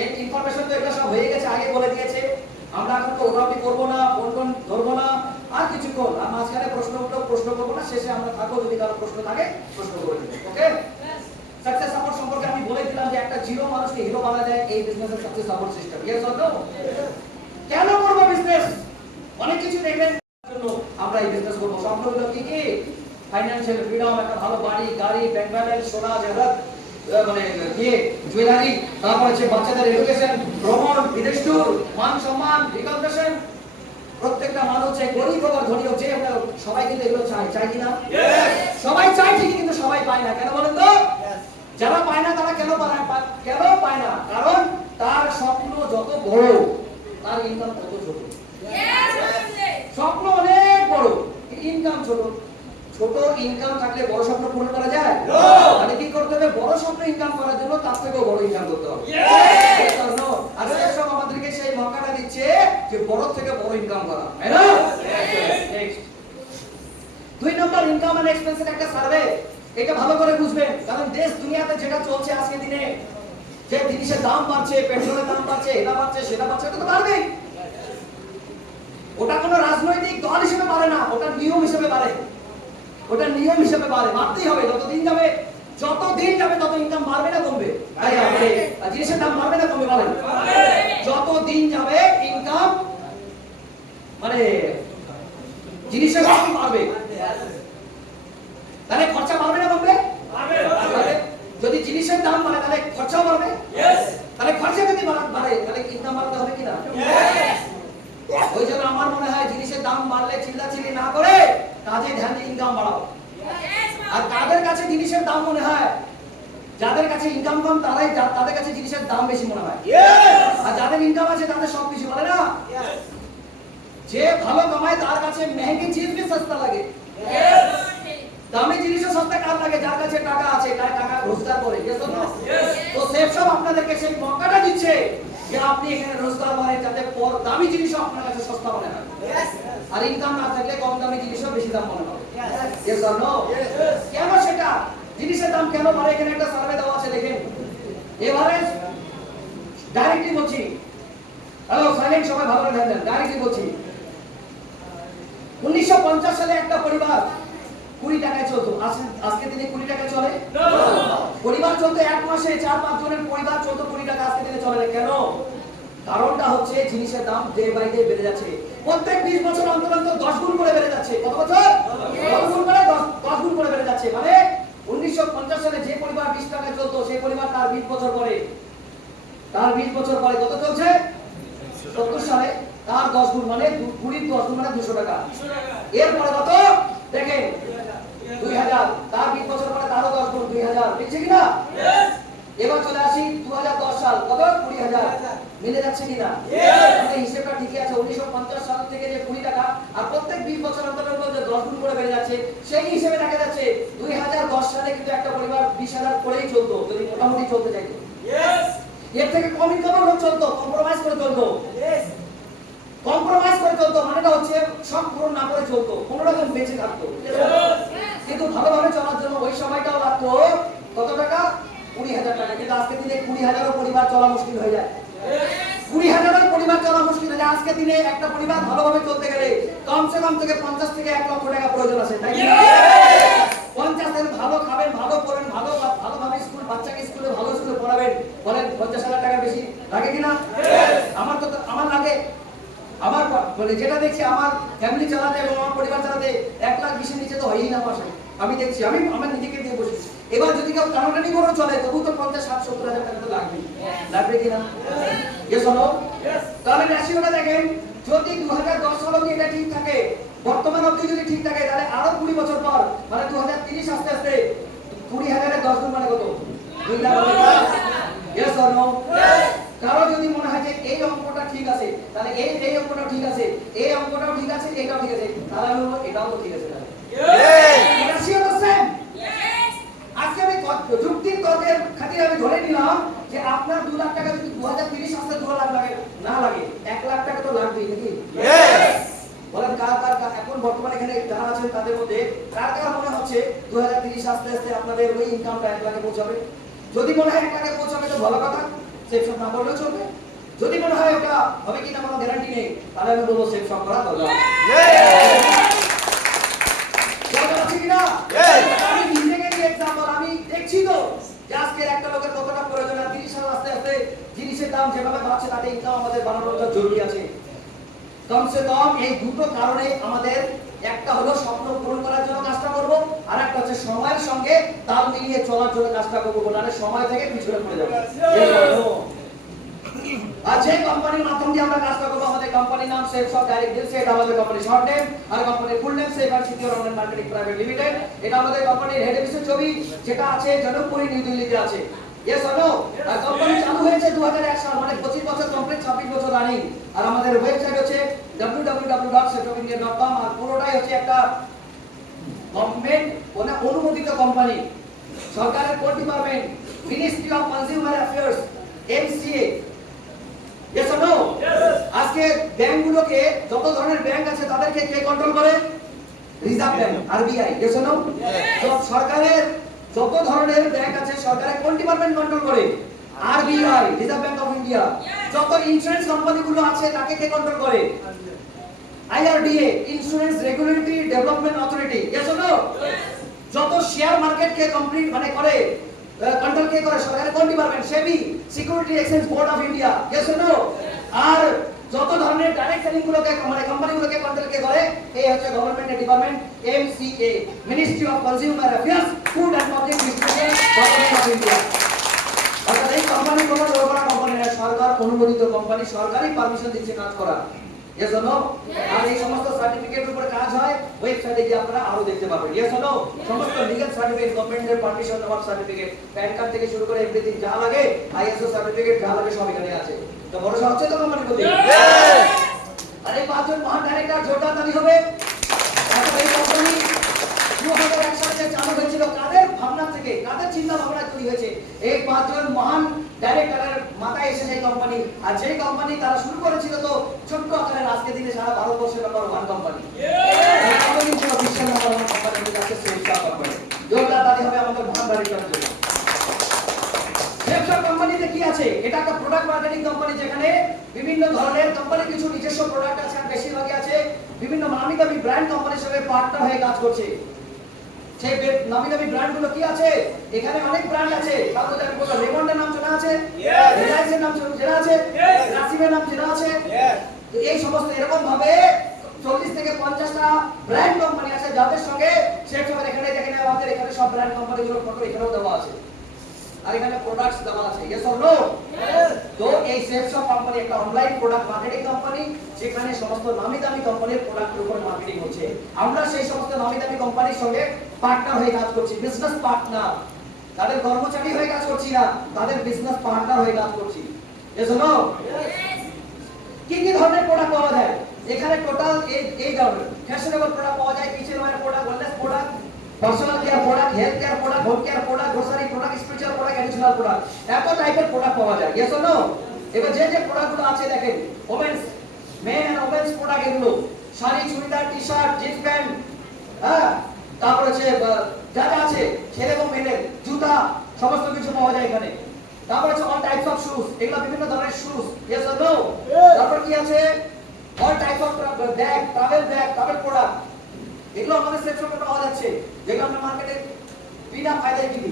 এই ইনফরমেশন তো এটা সব হয়ে গেছে, আগে বলে দিয়েছে। আমরা এখন তো ওরাপি করব না, ফোন ধরবো না, আর কিছুক্ষণ আর মাঝখানে প্রশ্ন উঠলো, প্রশ্ন করবো না, শেষে আমরা থাকবো, যদি কারো প্রশ্ন থাকে প্রশ্ন করে দেবো। ওকে, সাকসেস সাপোর্ট সম্পর্কে আমি বলে দিলাম যে একটা জিরো মানুষকে হিরো বানায় দেয় এই বিজনেসের success support system. Yes or no? কেন করব বিজনেস? অনেক কিছু দেখবেন জন্য আমরা এই বিজনেস করব। স্বপ্নগুলো কি কি? ফাইনান্সিয়াল ফ্রিডম, একটা ভালো বাড়ি, গাড়ি, ব্যাংক ব্যালেন্স, সোনা, জেওরাত, মানে বিয়ে, জুয়েলারি, তারপর হচ্ছে বাচ্চাদের এডুকেশন, ভ্রমণ, বিদেশ ট্যুর, মান সম্মান, রিকগনিশন। প্রত্যেকটা মানুষ চাই, গরিব হোক আর ধনী হোক, যে সবাই কিন্তু এগুলো চায়, চাই কিনা? সবাই চায় ঠিকই, কিন্তু সবাই পায় না। কেন বলেন তো? যারা পায় না তারা কেন পায় না? কারণ তার স্বপ্ন যত বড়, তার ইনকাম তত ছোট। স্বপ্ন অনেক বড়, ইনকাম ছোট। ছোট ইনকাম থাকলে বড় স্বপ্ন পূরণ করা যায়? তাহলে কি করতে হবে? বড় স্বপ্ন ইনকাম করার জন্য তার থেকেও বড় ইনকাম করতে হবে। আর সব আমাদেরকে সেই মৌকাটা দিচ্ছে যে বড় থেকে বড় ইনকাম করা, তাই না? নেক্সট 2 নম্বর, ইনকাম এন্ড এক্সপেন্সের একটা সার্ভে। এটা ভালো করে বুঝবেন, কারণ দেশ দুনিয়াতে যেটা চলছে আজকে দিনে, যে জিনিসের দাম বাড়ছে, পেট্রোলের দাম বাড়ছে, এটা বাড়ছে, সেটা বাড়ছে, এটা তো বাড়বেই। ওটা কোনো রাজনৈতিক দল হিসেবে বাড়ে না, ওটা নিয়ম হিসেবে বাড়ে। ওটা নিয়ম হিসেবে বাড়ে, বাড়তেই হবে। যত দিন যাবে তত ইনকাম বাড়বে না কমবে? জিনিসের দাম বাড়বে না কমবে? বলেন। যত দিন যাবে ইনকাম মানে জিনিসের দাম বাড়বে, তাহলে খরচা বাড়বে না কমবে? যদি জিনিসের দাম বাড়ে তাহলে খরচাও বাড়বে। তাহলে খরচা যদি বাড়ে তাহলে ইনকাম বাড়তে হবে কিনা? ওই জন্য আমার মনে হয় জিনিসের দাম বাড়লে চিল্লাচিল্লি না করে কাজে ধ্যান দিয়ে ইনকাম বাড়াও। আর তাদের কাছে জিনিসের দাম মনে হয়, যাদের কাছে ইনকাম কম তাদের কাছে জিনিসের দাম বেশি মনে হয়। আর যাদের ইনকাম আছে তাদের সব কিছু বলে না। যে ভালো কামায় তার কাছে মেহেঙ্গি চিজ भी সস্তা লাগে, দামি জিনিসও সস্তা কার লাগে? যার কাছে টাকা আছে, তার টাকা রোজগার করে। তো সেফ সব আপনাদেরকে সেই মৌকাটা দিচ্ছে যে আপনি এখানে রোজগার করেন, যাতে দামি জিনিসও আপনার কাছে সস্তা মনে হয়, আর ইনকাম না থাকলে কম দামি জিনিসও বেশি দাম মনে হবে। Yes or no? কেন সেটা? জিনিসের দাম কেন বাড়ে? এখানে একটা সার্ভে দেওয়া আছে, দেখেন। এভারেজ, ডাইরেক্টলি বলছি, হ্যালো সাইলেন্ট, সবাই ভালো করে ধ্যান দেন, ডাইরেক্টলি বলছি। 1950 সালে একটা পরিবার 20 টাকায় চলতো। আজকে দিনে 20 টাকায় চলে? পরিবার চলতো এক মাসে 4-5 জনের পরিবার চলতো 20 টাকা, আজকে দিনে চলে না। কেন? কারণটা হচ্ছে জিনিসের দাম ডে বাই ডে বেড়ে যাচ্ছে। প্রত্যেক 20 বছর অন্তর অন্তর 10 গুণ করে বেড়ে যাচ্ছে। কত বছর? 10 গুণ করে, 10 গুণ করে বেড়ে যাচ্ছে। মানে 1950 সালে যে পরিবার 20 টাকায় চলতো, সেই পরিবার তার 20 বছর পরে কত চলছে? 70 সালে তার 10 গুণ, মানে 20 10 গুণ মানে 200 টাকা। এরপরে কত দেখেন? 2000, তার 20 বছর পরে তারও 10 গুণ, 2000। দেখছে কিনা? এবার চলে আসি 2010 সাল, কত? 20,000। মিলে যাচ্ছে কিনা? মানে হিসেবটা ঠিকই আছে। 1950 সাল থেকে যে 20 টাকা, আর প্রত্যেক 20 বছর অন্তর অন্তর যে 10 গুণ করে বেড়ে যাচ্ছে, সেই হিসেবে দেখা যাচ্ছে 2010 সালে কিন্তু একটা পরিবার 20,000 করেই চলতো, যদি মোটামুটি চলতে চাইতো। এর থেকে কম ইনকামের লোক চলতো, কম্প্রোমাইজ করে চলতো। মানেটা হচ্ছে সব পূরণ না করে চলতো, কোন রকম বেঁচে থাকতো। কিন্তু ভালোভাবে চলার জন্য ওই সময়টাও লাগতো কত টাকা? 20,000 টাকা। কিন্তু আজকে দিনে 20,000 পরিবার চলা মুশকিল হয়ে যায়। 20,000 পরিবার চলা মুশকিল হয়ে যায়। আজকে দিনে একটা পরিবার ভালোভাবে চলতে গেলে কমসে কম থেকে 50 থেকে 1 লক্ষ টাকা প্রয়োজন আছে, তাই না? 50 দিন ভালো খাবেন, ভালো পড়েন, ভালোভাবে বাচ্চাকে স্কুলে ভালো স্কুলে পড়াবেন, বলেন 50,000 টাকা বেশি লাগে কিনা? আমার লাগে। আমার যেটা দেখছি, আমার ফ্যামিলি চালাতে এবং আমার পরিবার চালাতে 1,20,000 নিচে তো হয়ই না মাসে। আমি দেখছি, আমি আমার নিজেকে দিয়ে বসেছি। এবার যদি কেউ টানাটানি করে চলে, তবু তো 50-60-70,000 টাকা তো লাগবে কিনা? Yes or no? তাহলে রেশিওটা দেখেন, যদি 2010 সাল অবধি এটা ঠিক থাকে, বর্তমান অবধি যদি ঠিক থাকে, তাহলে আরো 20 বছর পর, মানে 2030 আস্তে আস্তে 20,000 10 গুণ মানে কত? 2 লাখ টাকা। Yes or no? কারো যদি মনে হয় যে এই অঙ্কটা ঠিক আছে, তাহলে এই অঙ্কটাও ঠিক আছে, এই অঙ্কটাও ঠিক আছে, এটাও ঠিক আছে, তাহলে আমি বলবো এটাও তো ঠিক আছে। আজকে আমি যুক্তির তর্কের খাতিরে আমি ধরে নিলাম যে আপনার 2 লাখ টাকা যদি 2030 আসতে 2 লাখ লাগে না লাগে, 1 লাখ টাকা তো লাগবেই নাকি? বলেন কার এখন বর্তমানে এখানে যারা আছেন তাদের মধ্যে কার মনে হচ্ছে 2030 আসতে আসতে আপনাদের ওই ইনকামটা 1 লাখে পৌঁছাবে? যদি মনে হয় 1 লাখে পৌঁছাবে তো ভালো কথা। সেফ শপ না করলেও চলবে। যদি মনে হয় এটা হবে কিনা কোনো গ্যারান্টি নেই, তাহলে আমি বলবো সেফ শপ করা দরকার। দরকার আছে কিনা? আমি নিজেকে নিয়ে এক্সাম্পল, আমি দেখছি তো যে আজকের একটা লোকের কতটা প্রয়োজন, আর 30 সাল আস্তে আস্তে জিনিসের দাম যেভাবে বাড়ছে তাতে ইনকাম আমাদের বানানোটা জরুরি আছে। কমসে কম এই দুটো কারণে আমাদের, একটা হলো স্বপ্ন পূরণ করার জন্য কাজটা করব, আর একটা হচ্ছে সময়ের সঙ্গে তাল মিলিয়ে চলার জন্য কাজটা করব, নাহলে সময় থেকে পিছনে পড়ে যাব। আর যে কোম্পানির মাধ্যমে দিয়ে আমরা কাজটা করব, আমাদের কোম্পানির নাম সেফ শপ ডাইরেক্ট ডিলস, এটা আমাদের কোম্পানির শর্ট নেম, আর কোম্পানির full name safe and secure online marketing private limited. এটা আমাদের কোম্পানির হেড অফিসের ছবি, যেটা আছে জনকপুরি নিউ দিল্লিতে আছে। Yes or no? আর কোম্পানি চালু হয়েছে 2001 সাল, মানে 25 বছর কমপ্লিট, 26 বছর রানিং। আর আমাদের ওয়েবসাইট হচ্ছে www.safeofindia.com, আর পুরোটাই হচ্ছে একটা গভর্নমেন্ট অনুমোদিত কোম্পানি, সরকারের core department, ministry of consumer affairs, MCA. Yes or no? আজকে ব্যাংকগুলোকে, যত ধরনের ব্যাংক আছে তাদেরকে কে কন্ট্রোল করে? Reserve bank, RBI. Yes or no? তো সরকারের যত ধরনের ব্যাংক আছে, সরকারের কোন ডিপার্টমেন্ট কন্ট্রোল করে? RBI, reserve bank of India. যত ইন্স্যুরেন্স কোম্পানিগুলো আছে তাকে কে কন্ট্রোল করে? IRDA, insurance regulatory development authority. Yes or no? যত শেয়ার মার্কেট কে কমপ্লিট মানে করে, কন্ট্রোল কে করে? সরকারের কোন department? SEBI, security exchange board of India. Yes or no? আর যত ধরনের ডাইরেক্ট সেলিং গুলোকে মানে কোম্পানিগুলোকে কন্ট্রোল কে করে? এই হচ্ছে গভর্নমেন্টের department, MCA, ministry of consumer affairs, food and public distribution, government of India. অর্থাৎ এই কোম্পানি কোনো বড় কোম্পানি না, সরকার অনুমোদিত কোম্পানি, সরকারি পারমিশন দিচ্ছে কাজ করা। Yes or no? আর এই সমস্ত সার্টিফিকেটের উপর কাজ হয়, ওয়েবসাইটে গিয়ে আপনারা আরো দেখতে পাবেন। Yes or no? সমস্ত লিগ্যাল সার্টিফিকেট, গভর্নমেন্টের পারমিশন নেওয়ার সার্টিফিকেট, প্যান কার্ড থেকে শুরু করে এভরিথিং যা লাগে, আইএসও সার্টিফিকেট যা লাগে সব এখানে আছে। তো ভরসা হচ্ছে তো কোম্পানির প্রতি? আর এই 5 জন মহান ডাইরেক্টর জোরদার দাবি হবে। এখন এই কোম্পানি 2001 সালে যে চালু হয়েছিল, কাদের ভাবনা থেকে, কাদের চিন্তা ভাবনা তৈরি হয়েছে? এই 5 জন মহান ডাইরেক্টরের মাথায় এসে সেই কোম্পানি। আর যেই কোম্পানি তারা শুরু করেছিল তো ছোট্ট আকারের, আজকে দিনে সারা ভারতবর্ষের নাম্বার 1 কোম্পানি। এই কোম্পানি ছিল বিশ্বের নাম্বার 1 কোম্পানি, যাচ্ছে সেফ শপ কোম্পানি। জোরদার দাবি হবে আমাদের মহান ডাইরেক্টরের জন্য। সেফ শপ কোম্পানিতে কি আছে? এটা একটা প্রোডাক্ট মার্কেটিং কোম্পানি, যেখানে বিভিন্ন ধরনের কোম্পানির কিছু নিজস্ব প্রোডাক্ট আছে, আর বেশিরভাগই আছে বিভিন্ন নামি দামি ব্র্যান্ড কোম্পানির সঙ্গে পার্টনার হয়ে কাজ করছে। সেই নামি দামি ব্র্যান্ডগুলো কি আছে? এখানে অনেক ব্র্যান্ড আছে। তার মধ্যে আমি বলবো রেমন্ডের নাম জানা আছে, রিলায়েন্সের নাম জানা আছে, রাসিমের নাম জানা আছে। তো এই সমস্ত এরকম ভাবে 40 থেকে 50টা ব্র্যান্ড কোম্পানি আছে, যাদের সঙ্গে সেফ শপের এখানে দেখেন আমাদের এখানে সব ব্র্যান্ড কোম্পানিগুলোর ফটো এখানেও দেওয়া আছে, আর এখানে প্রোডাক্টস দেওয়া আছে। Yes or no? তো এই সেফ শপ কোম্পানি একটা অনলাইন প্রোডাক্ট মার্কেটিং কোম্পানি, যেখানে সমস্ত নামি দামি কোম্পানির প্রোডাক্টের উপর মার্কেটিং হচ্ছে। আমরা সেই সমস্ত নামি দামি কোম্পানির সঙ্গে পার্টনার হয়ে কাজ করছি, বিজনেস পার্টনার। তাদের কর্মচারী হয়ে কাজ করছি না, তাদের বিজনেস পার্টনার হয়ে কাজ করছি। Yes or no? কি কি ধরনের প্রোডাক্ট পাওয়া যায় এখানে? টোটাল এই ধরনের ফ্যাশনেবল প্রোডাক্ট পাওয়া যায়, kitchen ware product, wellness product, personal care product, health care product, home care product, grocery product, spiritual product, additional product, এত টাইপের প্রোডাক্ট পাওয়া যায়। Yes or no? এবার যে যে প্রোডাক্টগুলো আছে দেখেন, women's, men and women's product, এগুলো sari, churidar, T-shirt, jeans pant, হ্যাঁ, তারপর আছে যা যা আছে ছেলে এবং মেয়েদের জুতা, সমস্ত কিছু পাওয়া যায় এখানে। তারপর আছে অল টাইপস অফ শুজ, এগুলো বিভিন্ন ধরনের শুজ। Yes or no? তারপর কি আছে? All types of bag, travel bag, travel product, এগুলো আমাদের সেফ শপে পাওয়া যাচ্ছে, যেগুলো আমরা মার্কেটে বিনা ফায়দায় কিনি,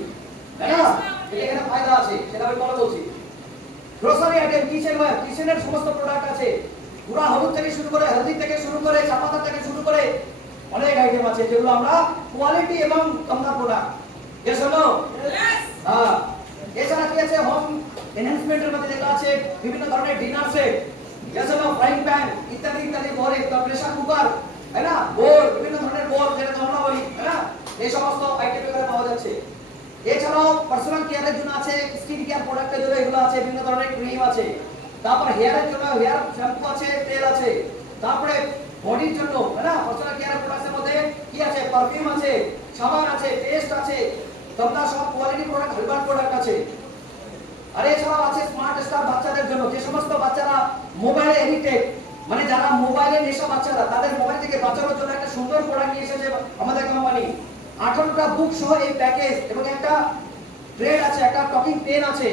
তাই না? এখানে ফায়দা আছে, সেটা আমি পরে বলছি। গ্রোসারি আইটেম, কিচেন ওয়্যার, কিচেনের সমস্ত প্রোডাক্ট আছে, পুরা হলুদ থেকে শুরু করে, হলদি থেকে শুরু করে, চা পাতা থেকে শুরু করে অনেক আইটেম আছে, যেগুলো আমরা কোয়ালিটি এবং কমদার প্রোডাক্ট। Yes or no? হ্যাঁ। এছাড়া কি আছে? হোম এনহ্যান্সমেন্টের মধ্যে যেটা আছে বিভিন্ন ধরনের dinner set, yes or no, frying pan ইত্যাদি ইত্যাদি, বড় একটা প্রেসার কুকার, তাই না, বোর্ড, বিভিন্ন ধরনের বোর্ড যেটা আমরা বলি, তাই না, এই সমস্ত আইটেম এখানে পাওয়া যাচ্ছে। এছাড়াও পার্সোনাল কেয়ারের জন্য আছে, স্কিন কেয়ার প্রোডাক্টের জন্য এগুলো আছে, বিভিন্ন ধরনের ক্রিম আছে। তারপর হেয়ারের জন্য হেয়ার শ্যাম্পু আছে, তেল আছে। তারপরে বডির জন্য, তাই না, পার্সোনাল কেয়ার প্রোডাক্টের মধ্যে কি আছে? পারফিউম আছে, সাবান আছে, পেস্ট আছে, তোমরা সব কোয়ালিটি প্রোডাক্ট, হার্বাল প্রোডাক্ট আছে। আর এছাড়াও আছে স্মার্ট স্টার, বাচ্চাদের জন্য, যে সমস্ত বাচ্চারা মোবাইলে এডিক্টেড, মানে যারা মোবাইলে নেশা বাচ্চারা, তাদের মোবাইল থেকে বাঁচানোর জন্য একটা সুন্দর প্রোডাক্ট নিয়ে এসেছে আমাদের কোম্পানি। 18টা বুক সহ এই প্যাকেজ, এবং একটা ট্রেড আছে, একটা টকিং পেন আছে।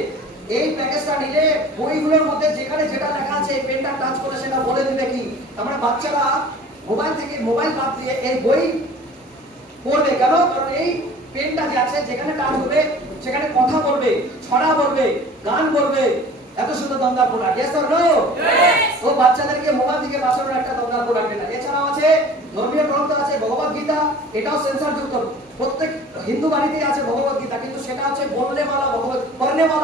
এই প্যাকেজটা নিলে বইগুলোর মধ্যে যেখানে যেটা লেখা আছে এই পেনটা টাচ করে সেটা বলে দিবে কি। আমরা বাচ্চারা মোবাইল বাদ দিয়ে এই বই পড়বে কেন? কারণ এই পেনটা যে আছে যেখানে টাচ হবে সেখানে কথা বলবে, ছড়া বলবে, গান বলবে। এত সুন্দর দমদার প্রোডাক্ট। Yes or no? ও বাচ্চাদেরকে মোবাইল থেকে বাঁচানোর একটা দমদার প্রোডাক্ট এটা। এছাড়াও আছে ধর্মীয় গ্রন্থ আছে ভগবত গীতা, এটাও সেন্সর যুক্ত। প্রত্যেক হিন্দু বাড়িতেই আছে ভগবত গীতা, কিন্তু সেটা হচ্ছে পড়নে वाला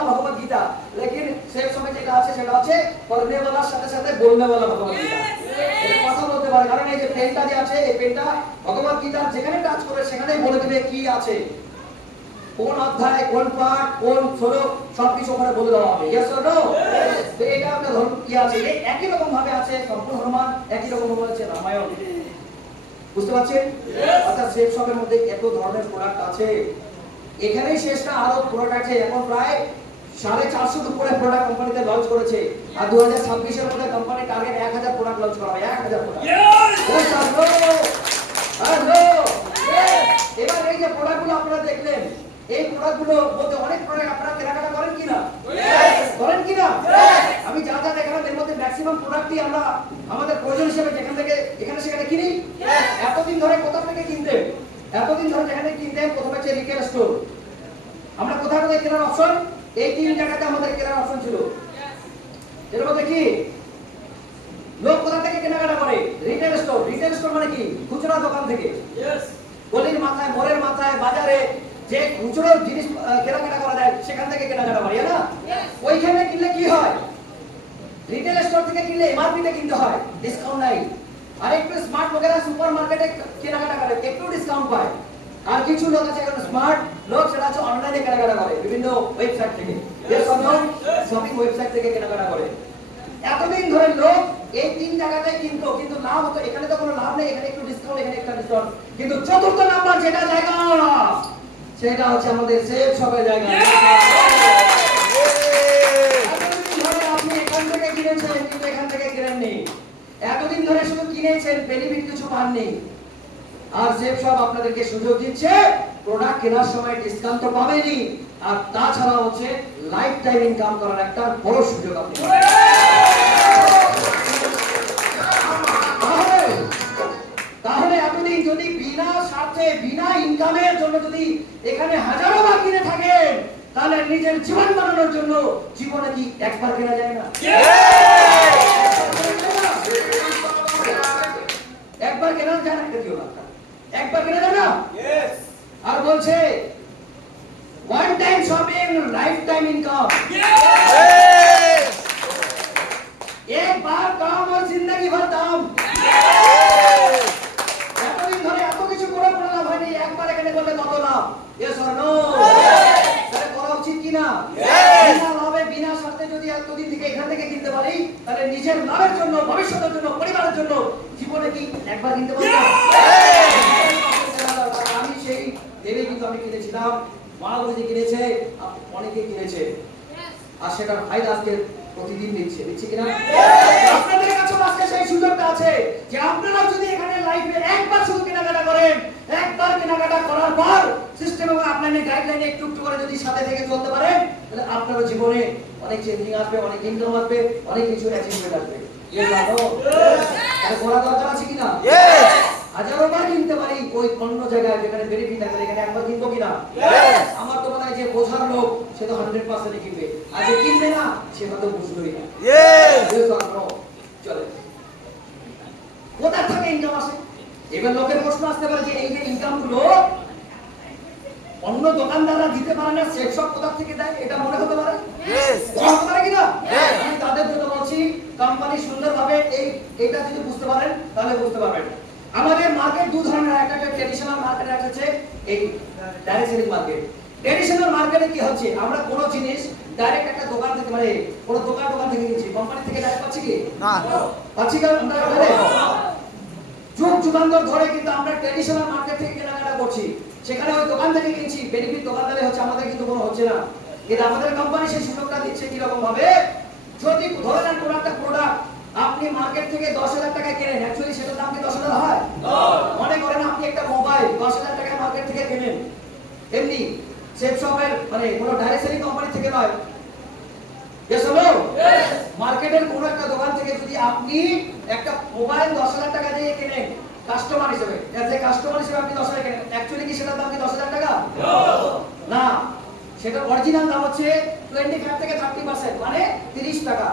ভগবত গীতা। লেকিন সেই সময় যেটা আছে সেটা হচ্ছে পড়নে वालाর সাথে সাথে বলনে वाला ভগবত গীতা। এটা কথা বলতে পারে, কারণ এই যে পেনটা যে আছে এই পেনটা ভগবত গীতার যেখানে টাচ করে সেখানেই বলে দিবে কি আছে, কোন অধ্যায়, কোন পাঠ, কোন শ্লোক সবকিছু ওখানে বলে দেওয়া হবে। Yes or no? তো এটা একটা ধর্ম কি আছে, এই একই রকম ভাবে আছে সম্পূর্ণ হনুমান, একই রকম ভাবে আছে রামায়ণ। বুঝতে পারছেন? অর্থাৎ সেফ শপের মধ্যে এত ধরনের প্রোডাক্ট আছে। এখানেই শেষ না, আরো প্রোডাক্ট আছে। এখন প্রায় 450 উপরে প্রোডাক্ট কোম্পানিতে লঞ্চ করেছে। আর 2026 এর মধ্যে কোম্পানি টার্গেট 1000 প্রোডাক্ট লঞ্চ করা হবে। 1000 প্রোডাক্ট। হ্যালো। এবার এই যে প্রোডাক্টগুলো আপনারা দেখলেন, এই প্রোডাক্টগুলো মধ্যে অনেক প্রোডাক্ট আপনারা কেনাকাটা করেন কিনা? করেন কিনা? আমি যা যা দেখালাম এর মধ্যে ম্যাক্সিমাম প্রোডাক্টই আমরা আমাদের প্রয়োজন হিসেবে যেখান থেকে এখানে সেখানে কিনি। এতদিন ধরে কোথা থেকে কিনতেন? এতদিন ধরে যেখানে কিনতেন প্রথমে হচ্ছে রিটেল স্টোর। আমরা কোথা থেকে কেনার অপশন? এই তিন জায়গাতে আমাদের কেনার অপশন ছিল। এর মধ্যে কি লোক কোথা থেকে কেনাকাটা করে? Retail store. রিটেল স্টোর মানে কি? খুচরা দোকান থেকে। গলির মাথায়, মোড়ের মাথায়, বাজারে যে খুচরো জিনিস কেনাকাটা করা যায় সেখান থেকে কেনাকাটা করে না? ওইখানে কিনলে কি হয়? রিটেল স্টোর থেকে কিনলে এমআরপি তে কিনতে হয়, ডিসকাউন্ট নাই। আর একটু স্মার্ট লোকেরা সুপার মার্কেটে কেনাকাটা করে, একটু ডিসকাউন্ট পায়। আর কিছু লোক আছে এখন স্মার্ট লোক, সেটা হচ্ছে অনলাইনে কেনাকাটা করে, বিভিন্ন ওয়েবসাইট থেকে, শপিং ওয়েবসাইট থেকে কেনাকাটা করে। এতদিন ধরে লোক এই তিন জায়গাতে কিনতো, কিন্তু লাভ হতো। এখানে তো কোনো লাভ নেই, এখানে একটু ডিসকাউন্ট, এখানে একটা ডিসকাউন্ট। কিন্তু চতুর্থ নাম্বার যেটা জায়গা সেটা হচ্ছে আমাদের সেফ শপের জায়গা। এতদিন ধরে আপনি এখান থেকে কিনেছেন কিন্তু এখান থেকে কিনেননি। এতদিন ধরে শুধু কিনেছেন, বেনিফিট কিছু পাননি। আর সেফ শপ আপনাদেরকে সুযোগ দিচ্ছে, প্রোডাক্ট কেনার সময় ডিসকাউন্ট তো পাবেনই, আর তাছাড়া হচ্ছে লাইফ টাইম ইনকাম করার একটা বড় সুযোগ আপনি তাহলে এতদিন যদি বিনা স্বার্থে বিনা ইনকামের জন্য যদি এখানে হাজারো বার কিনে থাকেন, তাহলে নিজের জীবন বানানোর জন্য জীবনে কি একবার কেনা যায় না? একবার কেনা যায় না? একবার কেনা যায় না? আর বলছে one time shopping life time income. एक बार काम और जिंदगी भर दाम। এতদিন ধরে এত কিছু করে লাভ হয়নি, একবার এখানে বললে কত লাভ? Yes or no? তাহলে করা উচিত কি না? বিনা লাভে বিনা স্বার্থে যদি এতদিন থেকে এখান থেকে কিনতে পারি, তাহলে নিজের লাভের জন্য, ভবিষ্যতের জন্য, পরিবারের জন্য জীবনে কি একবার কিনতে পারি না? আমি সেই ভেবে কিন্তু আমি কিনেছিলাম, মা বলে কিনেছে, অনেকে কিনেছে, আর সেটার ফায়দা আজকে প্রতিদিন দিচ্ছে কিনা? আপনাদের কাছে আজকে সেই সুযোগটা আছে যে আপনারা যদি এখানে লাইফে একবার শুধু কেনাকাটা করেন, একবার কেনাকাটা করার পর সিস্টেম এবং আপনার গাইডলাইনে একটু একটু করে যদি সাথে থেকে চলতে পারেন, তাহলে আপনার জীবনে অনেক চেঞ্জিং আসবে, অনেক ইনকাম আসবে, অনেক কিছু অ্যাচিভমেন্ট আসবে। ইয়েস জানো? এটা করা দরকার আছে কিনা? হাজারো বার কিনতে পারি ওই অন্য জায়গায় যেখানে বেনিফিট থাকে, এখানে একবার কিনবো কিনা? আমার তো মনে হয় যে বোঝার লোক সে তো 100% কিনবে, আর যে কিনবে না সে হয়তো বুঝলোই না। চলে কোথা থেকে ইনকাম আসে? এবার লোকের প্রশ্ন আসতে পারে যে এই যে ইনকাম গুলো অন্য দোকানদাররা দিতে পারে না, সেফ শপ কোথা থেকে দেয়? এটা মনে হতে পারে, হতে পারে কিনা? আমি তাদের জন্য বলছি, কোম্পানি সুন্দরভাবে এইটা যদি বুঝতে পারেন তাহলে বুঝতে পারবেন। আমাদের মার্কেট দু ধরনের, একটা ট্র্যাডিশনাল মার্কেট, একটা হচ্ছে এই ডাইরেক্ট সেলিং মার্কেট। ট্র্যাডিশনাল মার্কেটে কি হচ্ছে, আমরা কোন জিনিস ডাইরেক্ট একটা দোকান থেকে, মানে কোন দোকান থেকে কিনছি, কোম্পানি থেকে ডাইরেক্ট পাচ্ছি কি না? পাচ্ছি কি আমরা? যুগ যুগান্তর ধরে কিন্তু আমরা ট্র্যাডিশনাল মার্কেট থেকে কেনাকাটা করছি, সেখানে ওই দোকান থেকে কিনছি, বেনিফিট দোকানদারে হচ্ছে, আমাদের কিন্তু কোনো হচ্ছে না। কিন্তু আমাদের কোম্পানি সেই সুযোগটা দিচ্ছে কি রকম ভাবে, যদি ধরে নেন কোন একটা প্রোডাক্ট আপনি মার্কেট থেকে 10,000 টাকায় কেনেন, অ্যাকচুয়ালি সেটার দাম কি 10,000 হয়? মনে করেন আপনি একটা মোবাইল 10,000 টাকায় মার্কেট থেকে কেনেন, এমনি সেফ শপের মানে কোনো ডাইরেক্ট সেলিং কোম্পানি থেকে নয়, Yes or no? মার্কেটের কোন একটা দোকান থেকে যদি আপনি একটা মোবাইল 10,000 টাকা দিয়ে কেনেন কাস্টমার হিসেবে, যে কাস্টমার হিসেবে আপনি 10,000 কেনেন, অ্যাকচুয়ালি কি সেটার দাম কি 10,000 টাকা? না, সেটার অরিজিনাল দাম হচ্ছে 25 থেকে 30%, মানে 30 টাকা।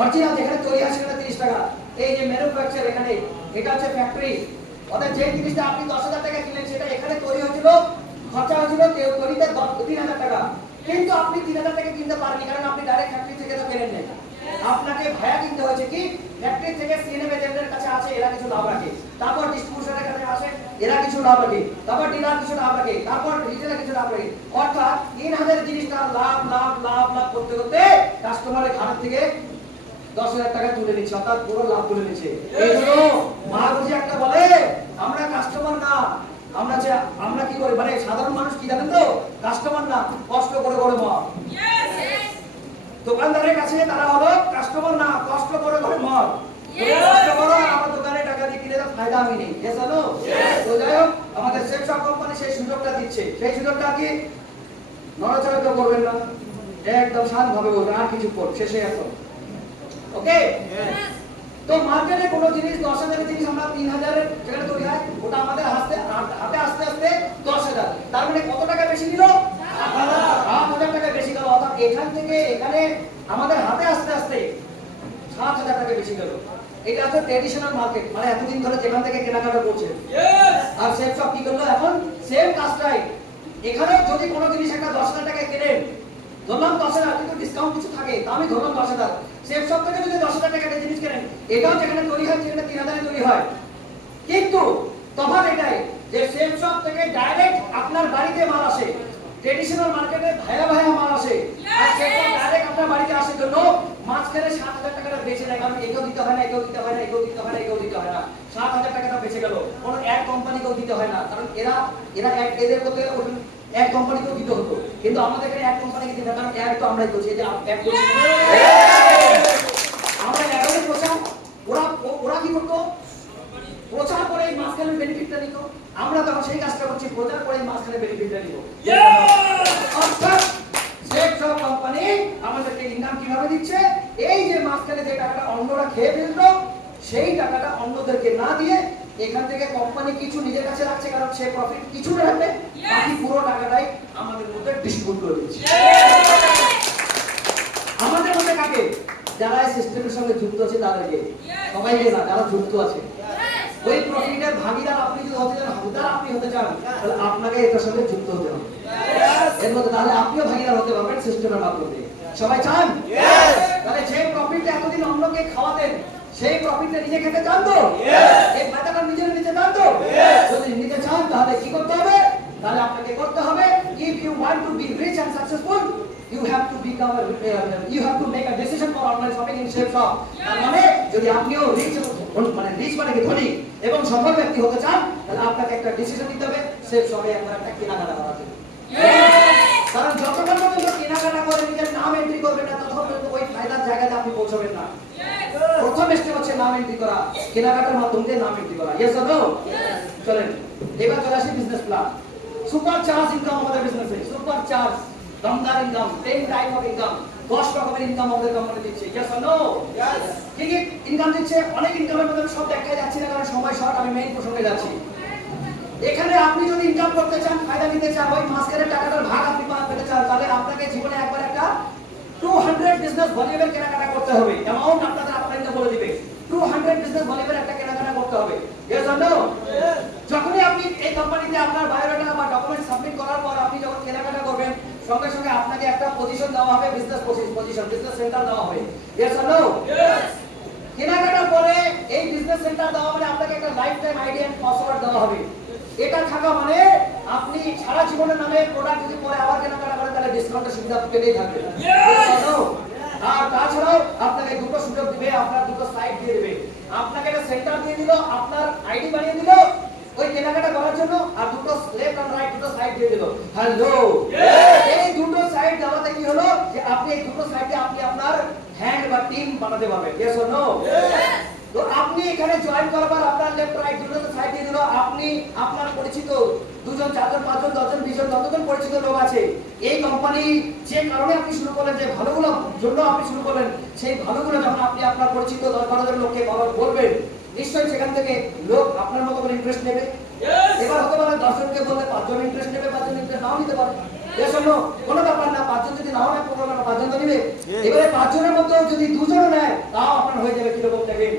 অরিজিনাল যেখানে তৈরি হয় সেটা 30 টাকা। এই যে ম্যানুফ্যাকচার এখানে, এটা হচ্ছে ফ্যাক্টরি। অর্থাৎ যে জিনিসটা আপনি 10,000 টাকা কিনলেন সেটা এখানে তৈরি হয়েছিল, খরচা হয়েছিল তৈরিতে 3,000 টাকা। কিন্তু আপনি 3,000 টাকা কিনতে পারেননি, কারণ আপনি ডাইরেক্ট ফ্যাক্টরি থেকে তো কেনেন না। আপনাকে ভায়া কিনতে হয়েছে কি, ফ্যাক্টরি থেকে সিএনএম এজেন্টের কাছে আছে, এরা কিছু লাভ রাখে, তারপর ডিস্ট্রিবিউটরের কাছে আসে, এরা কিছু লাভ রাখে, তারপর ডিলার কিছু লাভ রাখে, তারপর রিটেলার কিছু লাভ রাখে। অর্থাৎ 3,000 জিনিসটা লাভ লাভ লাভ লাভ করতে করতে কাস্টমারের ঘাট থেকে 10,000 টাকা তুলে নিচ্ছে, অর্থাৎ পুরো লাভ তুলে নিচ্ছে। এইজন্য মহাগুরুজি একটা বলে, আমরা কাস্টমার না, আমরা কি করি, মানে সাধারণ মানুষ কি জানেন তো, কাস্টমার না, কষ্ট করে করে মর। দোকানদারের কাছে তারা হলো কাস্টমার না, কষ্ট করে করে মর। কষ্ট করো, আমার দোকানে টাকা দিয়ে কিনে দাও, ফায়দা আমি নেই। Yes or no? তো যাই হোক, আমাদের সেফশপ কোম্পানি সেই সুযোগটা দিচ্ছে। সেই সুযোগটা কি, নড়াচড়া কেউ করবেন না, একদম শান্তভাবে বলবেন, আর কিছু কর, শেষে এখন। ওকে? তো মার্কেটে কোনো জিনিস 10,000 এর জিনিস আমরা 3,000 এর যেখানে তৈরি হয়, ওটা আমাদের হাতে আস্তে আস্তে 10,000, তার মানে কত টাকা বেশি নিল? 8,000 টাকা বেশি গেল। অর্থাৎ এখান থেকে এখানে আমাদের হাতে আস্তে আস্তে 7,000 টাকা বেশি গেল। এটা হচ্ছে ট্র্যাডিশনাল মার্কেট, মানে এতদিন ধরে যেখান থেকে কেনাকাটা করছে। আর সেফ শপ কি করলো, এখন সেম কাজটাই। এখানে যদি কোনো জিনিস একটা 10,000 টাকায় কেনেন, ধরলাম 10,000, কিন্তু ডিসকাউন্ট কিছু থাকে, তা আমি ধরলাম 10,000। সেফ শপ থেকে যদি 10,000 টাকা একটা জিনিস কেনেন, এটাও যেখানে তৈরি হয় সেখানে 3,000 এ তৈরি হয়, কিন্তু তফাৎ এটাই যে সেফ শপ থেকে ডাইরেক্ট আপনার বাড়িতে মাল আসে, ট্র্যাডিশনাল মার্কেটে ভায়া ভায়া মাল আসে, আর সেটা ডাইরেক্ট আপনার বাড়িতে আসার জন্য মাঝখানে 7,000 টাকাটা বেঁচে যায়, কারণ একেও দিতে হয় না, একেও দিতে হয় না, একেও দিতে হয় না, একেও দিতে হয় না, 7,000 টাকাটা বেঁচে গেল। কোনো এক কোম্পানিকেও দিতে হয় না, কারণ এদের করতে এক কোম্পানিকেও দিতে হতো, কিন্তু আমাদের এখানে এক কোম্পানিকে দিতে হয়, কারণ এক তো আমরাই করছি, যে এক করছি আমরা, এগারোই প্রচার। ওরা কি করতো, প্রচার করে এই মাঝখানে বেনিফিটটা নিত, আমরা তখন সেই কাজটা করছি, প্রচার করে এই মাঝখানে বেনিফিটটা নিব। অর্থাৎ সেফ শপ কোম্পানি আমাদেরকে ইনকাম কিভাবে দিচ্ছে, এই যে মাঝখানে যে টাকাটা অন্যরা খেয়ে ফেলতো, সেই টাকাটা অন্যদেরকে না দিয়ে এখান থেকে কোম্পানি কিছু নিজের কাছে রাখছে, কারণ সে প্রফিট কিছু রাখবে, বাকি পুরো টাকাটাই আমাদের মধ্যে ডিস্ট্রিবিউট করে দিচ্ছে। আমাদের মধ্যে কাকে, যারা এই সিস্টেমের সঙ্গে যুক্ত আছে তাদেরকে, সবাইকে না, যারা যুক্ত আছে। ওই প্রফিটের ভাগীদার আপনি যদি হতে চান, হকদার আপনি হতে চান, তাহলে আপনাকে এটার সঙ্গে যুক্ত হতে হবে। এর মধ্যে তাহলে আপনিও ভাগীদার হতে পারবেন সিস্টেমের মাধ্যমে। সবাই চান? তাহলে যে প্রফিটটা এতদিন অন্যকে খাওয়াতেন, সেই প্রফিটটা নিজে খেতে চান তো? এই ফায়দাটা নিজের নিতে চান তো? যদি নিতে চান তাহলে কি করতে হবে? তাহলে আপনাকে করতে হবে, if you want to be rich and successful, you have to make a decision for online shopping in Safe Shop. তার মানে যদি আপনিও রিচ মানে কি ধনী এবং সফল ব্যক্তি হতে চান, তাহলে আপনাকে একটা ডিসিশন নিতে হবে, সেফ শপে একবার একটা কেনাকাটা করার জন্য। কারণ যতক্ষণ পর্যন্ত কেনাকাটা করে নিজের নাম এন্ট্রি করবেন না, ততক্ষণ পর্যন্ত ওই ফায়দার জায়গাতে আপনি পৌঁছবেন না। প্রথম স্টেপ হচ্ছে নাম এন্ট্রি করা, কেনাকাটার মাধ্যম দিয়ে নাম এন্ট্রি করা। Yes or no? চলেন এবার চলে আসি business plan. Super charge income আমাদের বিজনেসে, সুপার চার্জ, দমদার ইনকাম, 10 টাইপ অফ ইনকাম, 10 রকমের ইনকাম আমাদের কোম্পানি দিচ্ছে। Yes or no? কি কি ইনকাম দিচ্ছে? অনেক ইনকামের মধ্যে সব দেখাই যাচ্ছে না, কারণ সময় শর্ট, আমি মেইন প্রসঙ্গে যাচ্ছি। এখানে আপনি যদি ইনকাম করতে চান, ফায়দা নিতে চান, ওই মাসের টাকাটার ভাগ আপনি পেতে চান, তাহলে আপনাকে জীবনে একবার একটা 200 বিজনেস ভলিউমের কেনাকাটা করতে হবে। অ্যামাউন্ট আপনাদের বলে দিবে, 200 বিজনেস ভলিউমের একটা কেনাকাটা করতে হবে। Yes or no? যখনই আপনি এই কোম্পানিতে আপনার বায়োডাটা বা ডকুমেন্ট সাবমিট করার পর আপনি যখন কেনাকাটা করবেন, সঙ্গে সঙ্গে আপনাকে একটা পজিশন দেওয়া হবে, বিজনেস পজিশন, বিজনেস সেন্টার দেওয়া হবে। Yes or no? কেনাকাটার পরে এই বিজনেস সেন্টার দেওয়া মানে আপনাকে একটা life time ID and password দেওয়া হবে। এটা থাকা মানে আপনি সারা জীবনের নামে প্রোডাক্ট যদি পরে আবার কেনাকাটা করেন, তাহলে ডিসকাউন্টের সুবিধা পেতেই থাকবেন। আর তাছাড়াও আপনাকে দুটো সুযোগ দিবে, আপনার দুটো সাইট দিয়ে দিবে। আপনাকে একটা সেন্টার দিয়ে দিল, আপনার আইডি বানিয়ে দিল ওই কেনাকাটা করার জন্য, আর দুটো লেফট আর রাইট দুটো সাইট দিয়ে দিল। হ্যালো, এই দুটো সাইট দেওয়াতে কি হলো, যে আপনি এই দুটো সাইটে আপনি আপনার হ্যান্ড বা টিম বানাতে পারবেন। Yes or no? তো আপনি এখানে জয়েন করবার আপনার লেফট রাইট দুটো সাইড দিয়ে দিল, আপনি আপনার পরিচিত 2 জন 4 জন 5 জন 10 জন 20 জন যতজন পরিচিত লোক আছে, এই কোম্পানি যে কারণে আপনি শুরু করলেন, যে ভালোগুলো জন্য আপনি শুরু করলেন, সেই ভালোগুলো যখন আপনি আপনার পরিচিত 10-12 জন লোককে বলবেন, নিশ্চয়ই সেখান থেকে লোক আপনার মতো করে ইন্টারেস্ট নেবে। এবার হতে পারে 10 জনকে বললে 5 জন ইন্টারেস্ট নেবে, 5 জন ইন্টারেস্ট নাও নিতে পারে। এর জন্য কোনো ব্যাপার না, 5 জন যদি নাও নেয়, কোনো ব্যাপার না, 5 জন তো নিবে। এবারে 5 জনের মধ্যে যদি 2 জন নেয়, তাও আপনার হয়ে যাবে কিরকম দেখেন।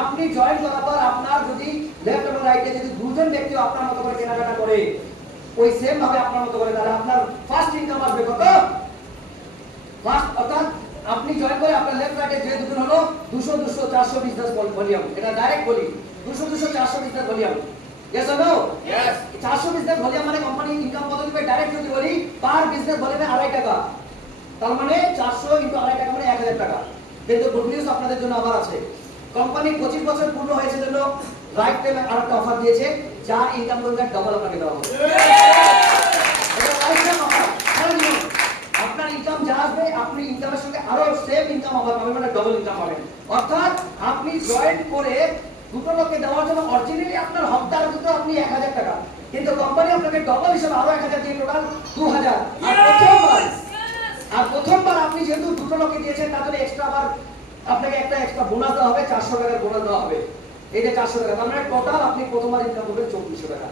আপনি জয়েন করার পর আপনার যদি লেফট এবং রাইটে যদি 2 জন ব্যক্তি আপনার মতো করে কেনাকাটা করে, ওই সেম ভাবে আপনার মতো করে, তাহলে আপনার ফার্স্ট ইনকাম আসবে কত? ফার্স্ট, অর্থাৎ আপনি জয়েন করে আপনার লেফট রাইটে যে দুজন হলো 200 400 বিজনেস ভলিউম, এটা ডাইরেক্ট বলি 200 400 business volume. Yes or no? Yes. 400 business volume মানে কোম্পানি ইনকাম কত দিবে? ডাইরেক্ট যদি বলি পার বিজনেস ভলিউমে 2.5 টাকা, তার মানে 400 * 2.5 টাকা মানে 1000 টাকা। কিন্তু গুড নিউজ আপনাদের জন্য আবার আছে, কোম্পানি 25 বছর পূর্ণ হয়েছে জন্য রাইট টাইমে আরেকটা অফার দিয়েছে, যা ইনকাম করবে ডাবল আপনাকে দেওয়া হবে। এটা রাইট টাইম অফার। আপনার ইনকাম যা আসবে, আপনি ইনকামের সঙ্গে আরো সেম ইনকাম আবার পাবেন, মানে ডাবল ইনকাম পাবেন। অর্থাৎ আপনি জয়েন করে দুটো লোককে দেওয়ার জন্য অরিজিনালি আপনার হকদার কিন্তু আপনি 1000 টাকা, কিন্তু কোম্পানি আপনাকে ডবল হিসেবে আরো 1000 দিয়ে টোটাল 2000। আর প্রথমবার আপনি যেহেতু দুটো লোককে দিয়েছেন, তার জন্য এক্সট্রা আবার আপনাকে একটা এক্সট্রা বোনাস দেওয়া হবে, 400 টাকার বোনাস দেওয়া হবে। এই যে 400 টাকা, তার মানে টোটাল আপনি প্রথমবার ইনকাম করবেন 2400 টাকা।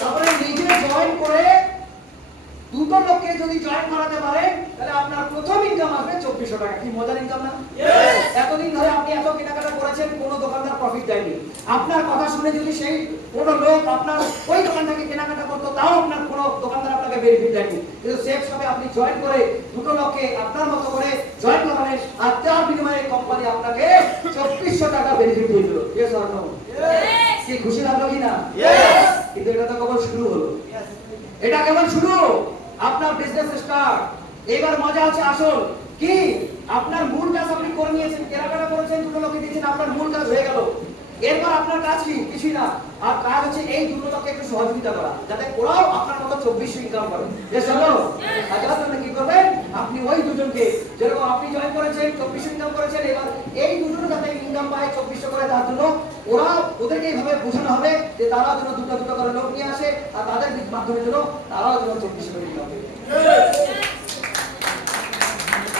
তারপরে নিজে জয়েন করে দুটো লোককে যদি জয়েন করাতে পারেন, তাহলে আপনার প্রথম ইনকাম আসবে 2400 টাকা। কি মজার ইনকাম না? এতদিন ধরে আপনি এত কেনাকাটা করেছেন, কোনো দোকানদার প্রফিট দেয়নি। আপনার কথা শুনে যদি সেই কোনো লোক আপনার ওই দোকান থেকে কেনাকাটা করতো, তাও আপনার কোনো দোকানদার আপনাকে বেনিফিট দেয়নি। কিন্তু সেফ শপে আপনি জয়েন করে দুটো লোককে আপনার মতো করে জয়েন করালেন, আর তার বিনিময়ে কোম্পানি আপনাকে 2400 টাকা বেনিফিট দিয়ে দিল। Yes or no? কি খুশি লাগলো কি না? কিন্তু এটা তো কেবল শুরু হলো। এটা কেবল শুরু, আপনার বিজনেস স্টার্ট। এবার মজা আছে আসল কি, আপনার মূল কাজ আপনি করে নিয়েছেন, কেনাকাটা করেছেন, দুটো লোককে দিয়েছেন, আপনার মূল কাজ হয়ে গেল। এরপর আপনার কাজ কি? কিছুই না। আর কাজ হচ্ছে এই দুটো লোককে একটু সহযোগিতা করা, যাতে ওরাও আপনার মতো 2400 ইনকাম করে। চলো আজকাল জন্য কি করবেন, আপনি ওই দুজনকে, যেরকম আপনি জয়েন করেছেন 2400 ইনকাম করেছেন, এবার এই দুজন যাতে ইনকাম পায় 2400 করে, তার জন্য ওদেরকে এইভাবে বোঝানো হবে যে তারাও যেন দুটো দুটো করে লোক নিয়ে আসে, আর তাদের মাধ্যমে যেন তারাও যেন 2400 করে ইনকাম করে।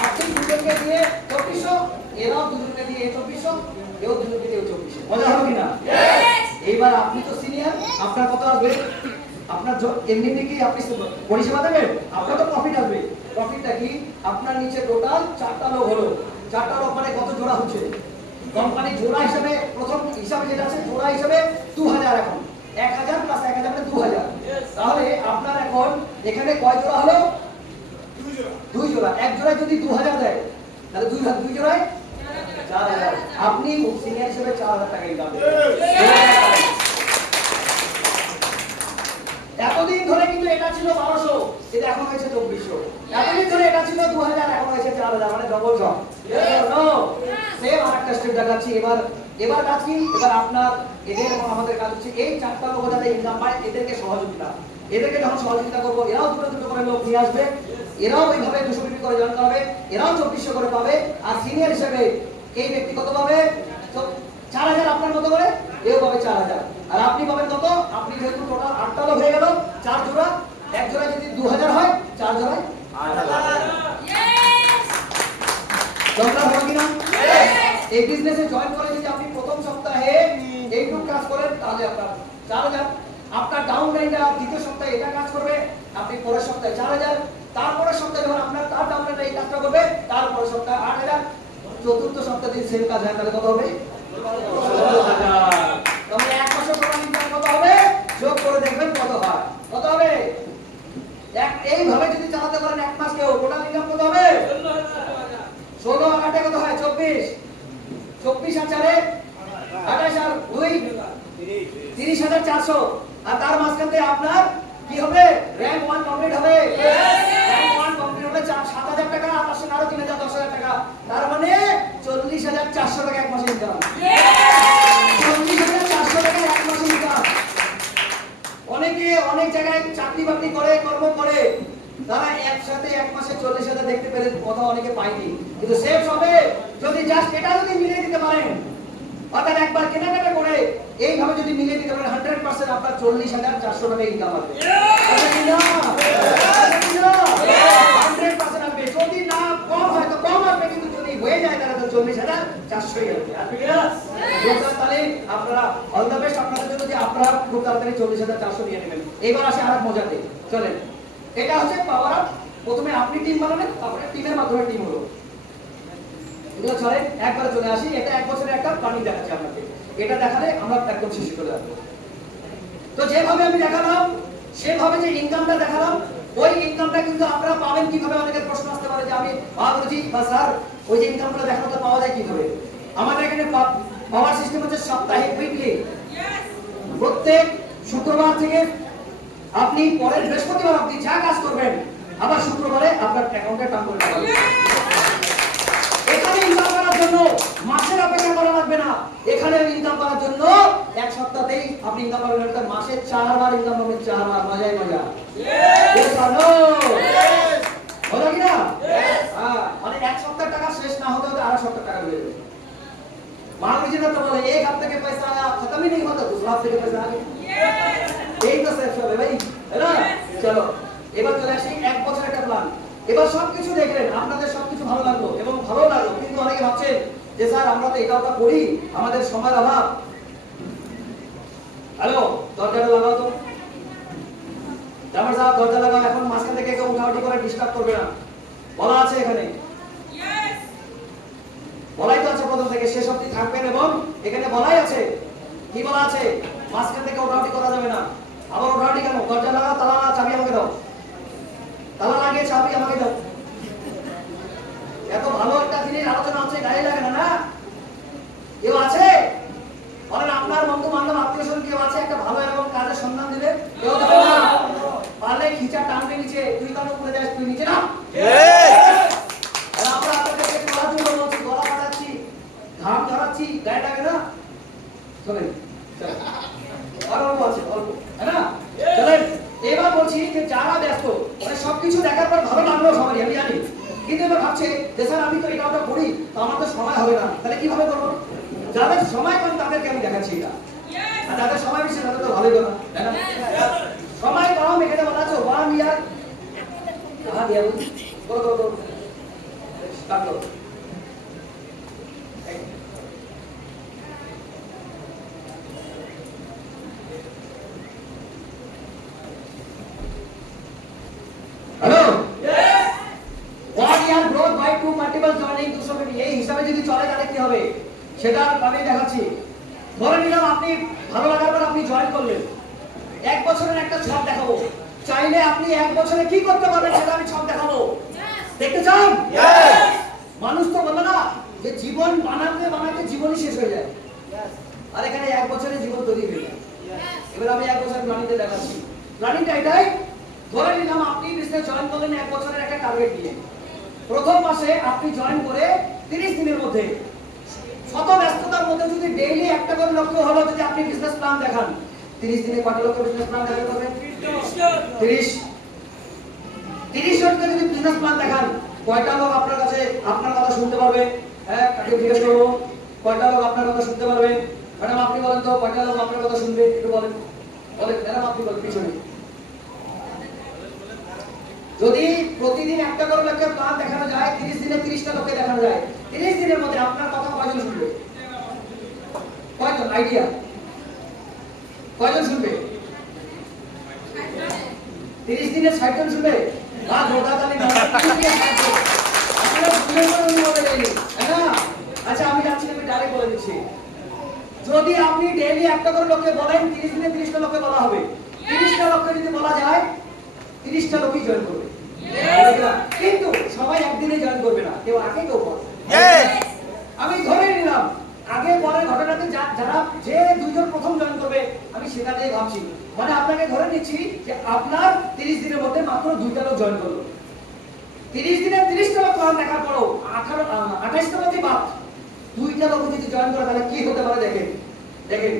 আপনি দুজনকে দিয়ে 2400, এরাও দুজনকে দিয়ে 2400, এও দুজনকে দিয়ে 2400। মজা হলো কিনা? এইবার আপনি তো সিনিয়র, আপনার কত আসবে? আপনার এমনি কি আপনি পরিষেবা দেবেন, আপনার তো প্রফিট আসবে। প্রফিটটা কি? আপনার নিচে টোটাল 4টা লোক হলো, 4টা লোক মানে কত জোড়া হচ্ছে? কোম্পানি জোড়া হিসাবে প্রথম হিসাবে যেটা আছে, জোড়া হিসাবে 2000। এখন 1000 + 1000 মানে 2000। তাহলে আপনার এখন এখানে কয় জোড়া হলো? 2 জোড়া। এক জোড়ায় যদি 2000 দেয়, তাহলে 2 জোড়ায় 4000। আপনি সিনিয়র হিসেবে 4000 টাকা ইনকাম করবেন। এতদিন ধরে কিন্তু এটা ছিল 1200, এটা এখন হয়েছে 2400। এতদিন ধরে এটা ছিল 2000, এখন হয়েছে 4000, মানে ডবল জব। সেম আরেকটা স্টেপ দেখাচ্ছি। এবার কাজ কি? এবার আপনার এদের এবং আমাদের কাজ হচ্ছে এই 4টা লোক যাতে ইনকাম পায়, এদেরকে সহযোগিতা। এদেরকে যখন সহযোগিতা করবো, এরাও দুটো দুটো করে লোক নিয়ে আসবে, এরাও ওইভাবে 200 করে জয়েন করবে, এরাও 2400 করে পাবে। আর সিনিয়র হিসেবে এই ব্যক্তি কত পাবে? 4000 আপনার মতো করে, এও পাবে 4000। আর আপনি পাবেন কত? আপনি যেহেতু টোটাল 8টা লোক হয়ে গেল, 4 জোড়া, এক জোড়া যদি 2000 হয়, 4 জোড়ায় 8000। দরকার হবে কিনা? এই বিজনেসে জয়েন করে যদি আপনি প্রথম সপ্তাহে এইটুকু কাজ করেন, তাহলে আপনার 4000। আপনার ডাউন লাইনটা দ্বিতীয় সপ্তাহে এটা কাজ করবে, আপনি পরের সপ্তাহে 4000। তারপরের সপ্তাহে যখন আপনার তার ডাউন লাইনটা এই কাজটা করবে, তারপরের সপ্তাহে 8000। চতুর্থ সপ্তাহে যদি সেম কাজ হয়, তাহলে কত হবে? 16000। তাহলে এক মাসের টোটাল ইনকাম কত হবে? যোগ করে দেখবেন কত হয়। কত হবে? এইভাবে যদি চালাতে পারেন এক মাস, কেউ টোটাল ইনকাম কত হবে? 16 আর 8 কত হয়? 24। 24 আর 4 28 আর 2 30400। আর তার মাঝখান থেকে আপনার কি হবে? র‍্যাঙ্ক 1 কমপ্লিট হবে। র‍্যাঙ্ক 1 কমপ্লিট হলে 7000 টাকা, আর তার সঙ্গে আরো 3000 10000 টাকা, তার মানে 40400 টাকা এক মাসে ইনকাম। 40400 টাকা এক মাসে ইনকাম। অনেকে অনেক জায়গায় চাকরি বাকরি করে, কর্ম করে, তারা একসাথে এক মাসে 40000 দেখতে পেলে কথা অনেকে পায়নি। কিন্তু সেফ হবে যদি জাস্ট এটা যদি মিলিয়ে দিতে পারেন, অর্থাৎ একবার কেনাকাটা করে এইভাবে যদি মিলিয়ে দিতে পারেন, 100% আপনার 40400 টাকা ইনকাম হবে। হয়ে যাবে। আপনি কি না? তাহলে আপনারা অল দ্য বেস্ট আপনাদের জন্য যে আপনারা খুব তাড়াতাড়ি 40,400 নিয়ে নেবেন। এবার আসে আরেক মজাতে। চলেন, এটা হচ্ছে পাওয়ার আপ। প্রথমে আপনি টিম বানাবেন, তারপরে টিমের মাধ্যমে টিম হলো। এগুলো চলে একবারে চলে আসি। এটা এক বছরের একটা প্ল্যানিং দেখাচ্ছি আপনাকে। এটা দেখালে আমরা একদম শেষ করে দেবো। তো যেভাবে আমি দেখালাম, সেভাবে যে ইনকামটা দেখালাম, ওই ইনকামটা কিন্তু আপনারা পাবেন কিভাবে? অনেকের প্রশ্ন আসতে পারে যে আমি গুরুজি বা স্যার ওই যে ইনকামটা দেখাতে পাওয়া যায় কিভাবে? আমাদের এখানে পাওয়ার সিস্টেম হচ্ছে সাপ্তাহিক, উইকলি। প্রত্যেক শুক্রবার থেকে আপনি পরের বৃহস্পতিবার আপনি যা কাজ করবেন, আবার শুক্রবারে আপনার অ্যাকাউন্টে ট্রান্সফার করে দেবেন। এখানে ইনকাম করার জন্য মাসের অপেক্ষা করা লাগবে না। এখানে ইনকাম করার জন্য এক সপ্তাহতেই আপনি ইনকাম করবেন। মাসে 4 বার ইনকাম করবেন, 4 বার। মজাই মজা। মজা কি না? মানে এক সপ্তাহ টাকা শেষ না হতে হতে আরেক সপ্তাহ টাকা হয়ে যাবে। महावीर ने तो बोले एक हफ्ते के पैसा आया, खत्म ही नहीं होता, दूसरा हफ्ते के पैसा आ गया। यही तो सेफ है भाई, है ना? चलो এবার চলে আসি এক বছর একটা প্ল্যান। এবার সবকিছু দেখলেন, আপনাদের সবকিছু ভালো লাগলো এবং ভালো লাগলো, কিন্তু অনেকে ভাবছেন যে স্যার আমরা তো এটা করি, আমাদের সময়ের অভাব। হ্যালো, দরজাটা লাগাও তো। জামার সাহেব দরজা লাগাও, এখন মাঝখান থেকে কেউ উঠাউঠি করে ডিস্টার্ব করবে না, বলা আছে এখানে। বলাই তো আছে প্রথম থেকে শেষ অবধি থাকবেন, এবং এখানে বলাই আছে, কি বলা আছে? মাঝখান থেকে উঠাউঠি করা যাবে না। আবার উঠাউঠি কেন? দরজা লাগাও, তালা লাগা, চাবি আমাকে দাও। তালা লাগিয়ে চাবি আমাকে দাও। এত ভালো একটা জিনিস আলোচনা হচ্ছে, গায়ে লাগে না? না কেউ আছে বলেন? আপনার বন্ধু বান্ধব আত্মীয় স্বজন কেউ আছে একটা ভালো এরকম কাজের সন্ধান দিবে? কেউ দেবে না। পারলে খিচা টানবে নিচে, তুই তার উপরে যাস, তুই নিচে না। আমরা আপনাদেরকে গলা দিয়ে বলছি, গলা ফাটাচ্ছি, ঘাম ঝরাচ্ছি, গায়ে লাগে না? চলেন চলেন, আর অল্প আছে, অল্প, है না? চলেন এবার বলছি যে যারা ব্যস্ত, মানে সবকিছু দেখার পর ভালো লাগলো সবারই, আমি জানি, কিন্তু এবার ভাবছে যে স্যার আমি তো এটা করি, তো আমার তো সময় হবে না, তাহলে কিভাবে করবো? যাদের সময় কম তাদেরকে আমি দেখাচ্ছি এটা, আর যাদের সময় বেশি তাদের তো ভালোই কথা, তাই না? সময় কম, এখানে বলা আছে 1 ইয়ার। হ্যাঁ দিয়া বলছি, করো করো করো, স্টার্ট করো। Hello, growth by 2 multiple joining 250, এই হিসাবে যদি চলে তাহলে কি হবে সেটা আমি দেখাচ্ছি। ধরে নিলাম আপনি ভালো লাগার পর আপনি জয়েন করলেন, এক বছরের একটা ছক দেখাবো, চাইলে আপনি এক বছরে কি করতে পারবেন সেটা আমি ছক দেখাবো। দেখতে চান? মানুষ তো বলে না যে জীবন বানাতে বানাতে জীবনই শেষ হয়ে যায়, আর এখানে এক বছরে জীবন তৈরি হয়ে যায়। এবার আমি এক বছরের প্ল্যানিংটা দেখাচ্ছি। প্ল্যানিংটা এটাই, ধরে নিলাম আপনি বিজনেস জয়েন করলেন এক বছরের একটা টার্গেট নিয়ে। প্রথম মাসে আপনি জয়েন করে 30 দিনের মধ্যে, শত ব্যস্ততার মধ্যে যদি ডেইলি একটা করে লক্ষ্য হলো, যদি আপনি বিজনেস প্ল্যান দেখান, 30 দিনে কত লক্ষ বিজনেস প্ল্যান দেখাতে হবে? 30 জনকে যদি বিজনেস প্ল্যান দেখান, কয়টা লোক আপনার কাছে আপনার কথা শুনতে পারবে? হ্যাঁ, কাকে জিজ্ঞেস করবো, কয়টা লোক আপনার কথা শুনতে পারবে? ম্যাডাম আপনি বলেন তো, কয়টা লোক আপনার কথা শুনবে? একটু বলেন, বলেন ম্যাডাম, আপনি বলেন পিছনে। যদি প্রতিদিন একটা করে লোকের প্ল্যান দেখানো যায়, 30 দিনে 30টা লোককে দেখানো যায়, 30 দিনের মধ্যে আপনার কথা কয়জন শুনবে? কয়জন? আইডিয়া কয়জন শুনবে? 30 দিনে 60 জন শুনবে? না জোরদার তালি না, 30 দিনে 60 জন। আপনারা শুনবেন না, উনি বলে দেয়নি, তাই না? আচ্ছা আমি যাচ্ছি, আমি ডাইরেক্ট বলে দিচ্ছি, যদি আপনি ডেইলি একটা করে লোককে বলেন, 30 দিনে 30টা লোককে বলা হবে। 30টা লোককে যদি বলা যায়, 30টা লোকই জয়েন করবে। কিন্তু সবাই একদিনে জয়েন করবে না, কেউ আগে কেউ পরে। আমি ধরে নিলাম আগে পরের ঘটনাতে যারা যে দুইজন প্রথম জয়েন করবে, আমি সেটা নিয়ে ভাবছি, মানে আপনাকে ধরে নিচ্ছি যে আপনার 30 দিনের মধ্যে মাত্র 2টা লোক জয়েন করলো। 30 দিনে 30টা লোক প্ল্যান দেখার পরও 28টা লোকই বাদ, 2টা লোক যদি জয়েন করে তাহলে কি হতে পারে দেখেন। দেখেন,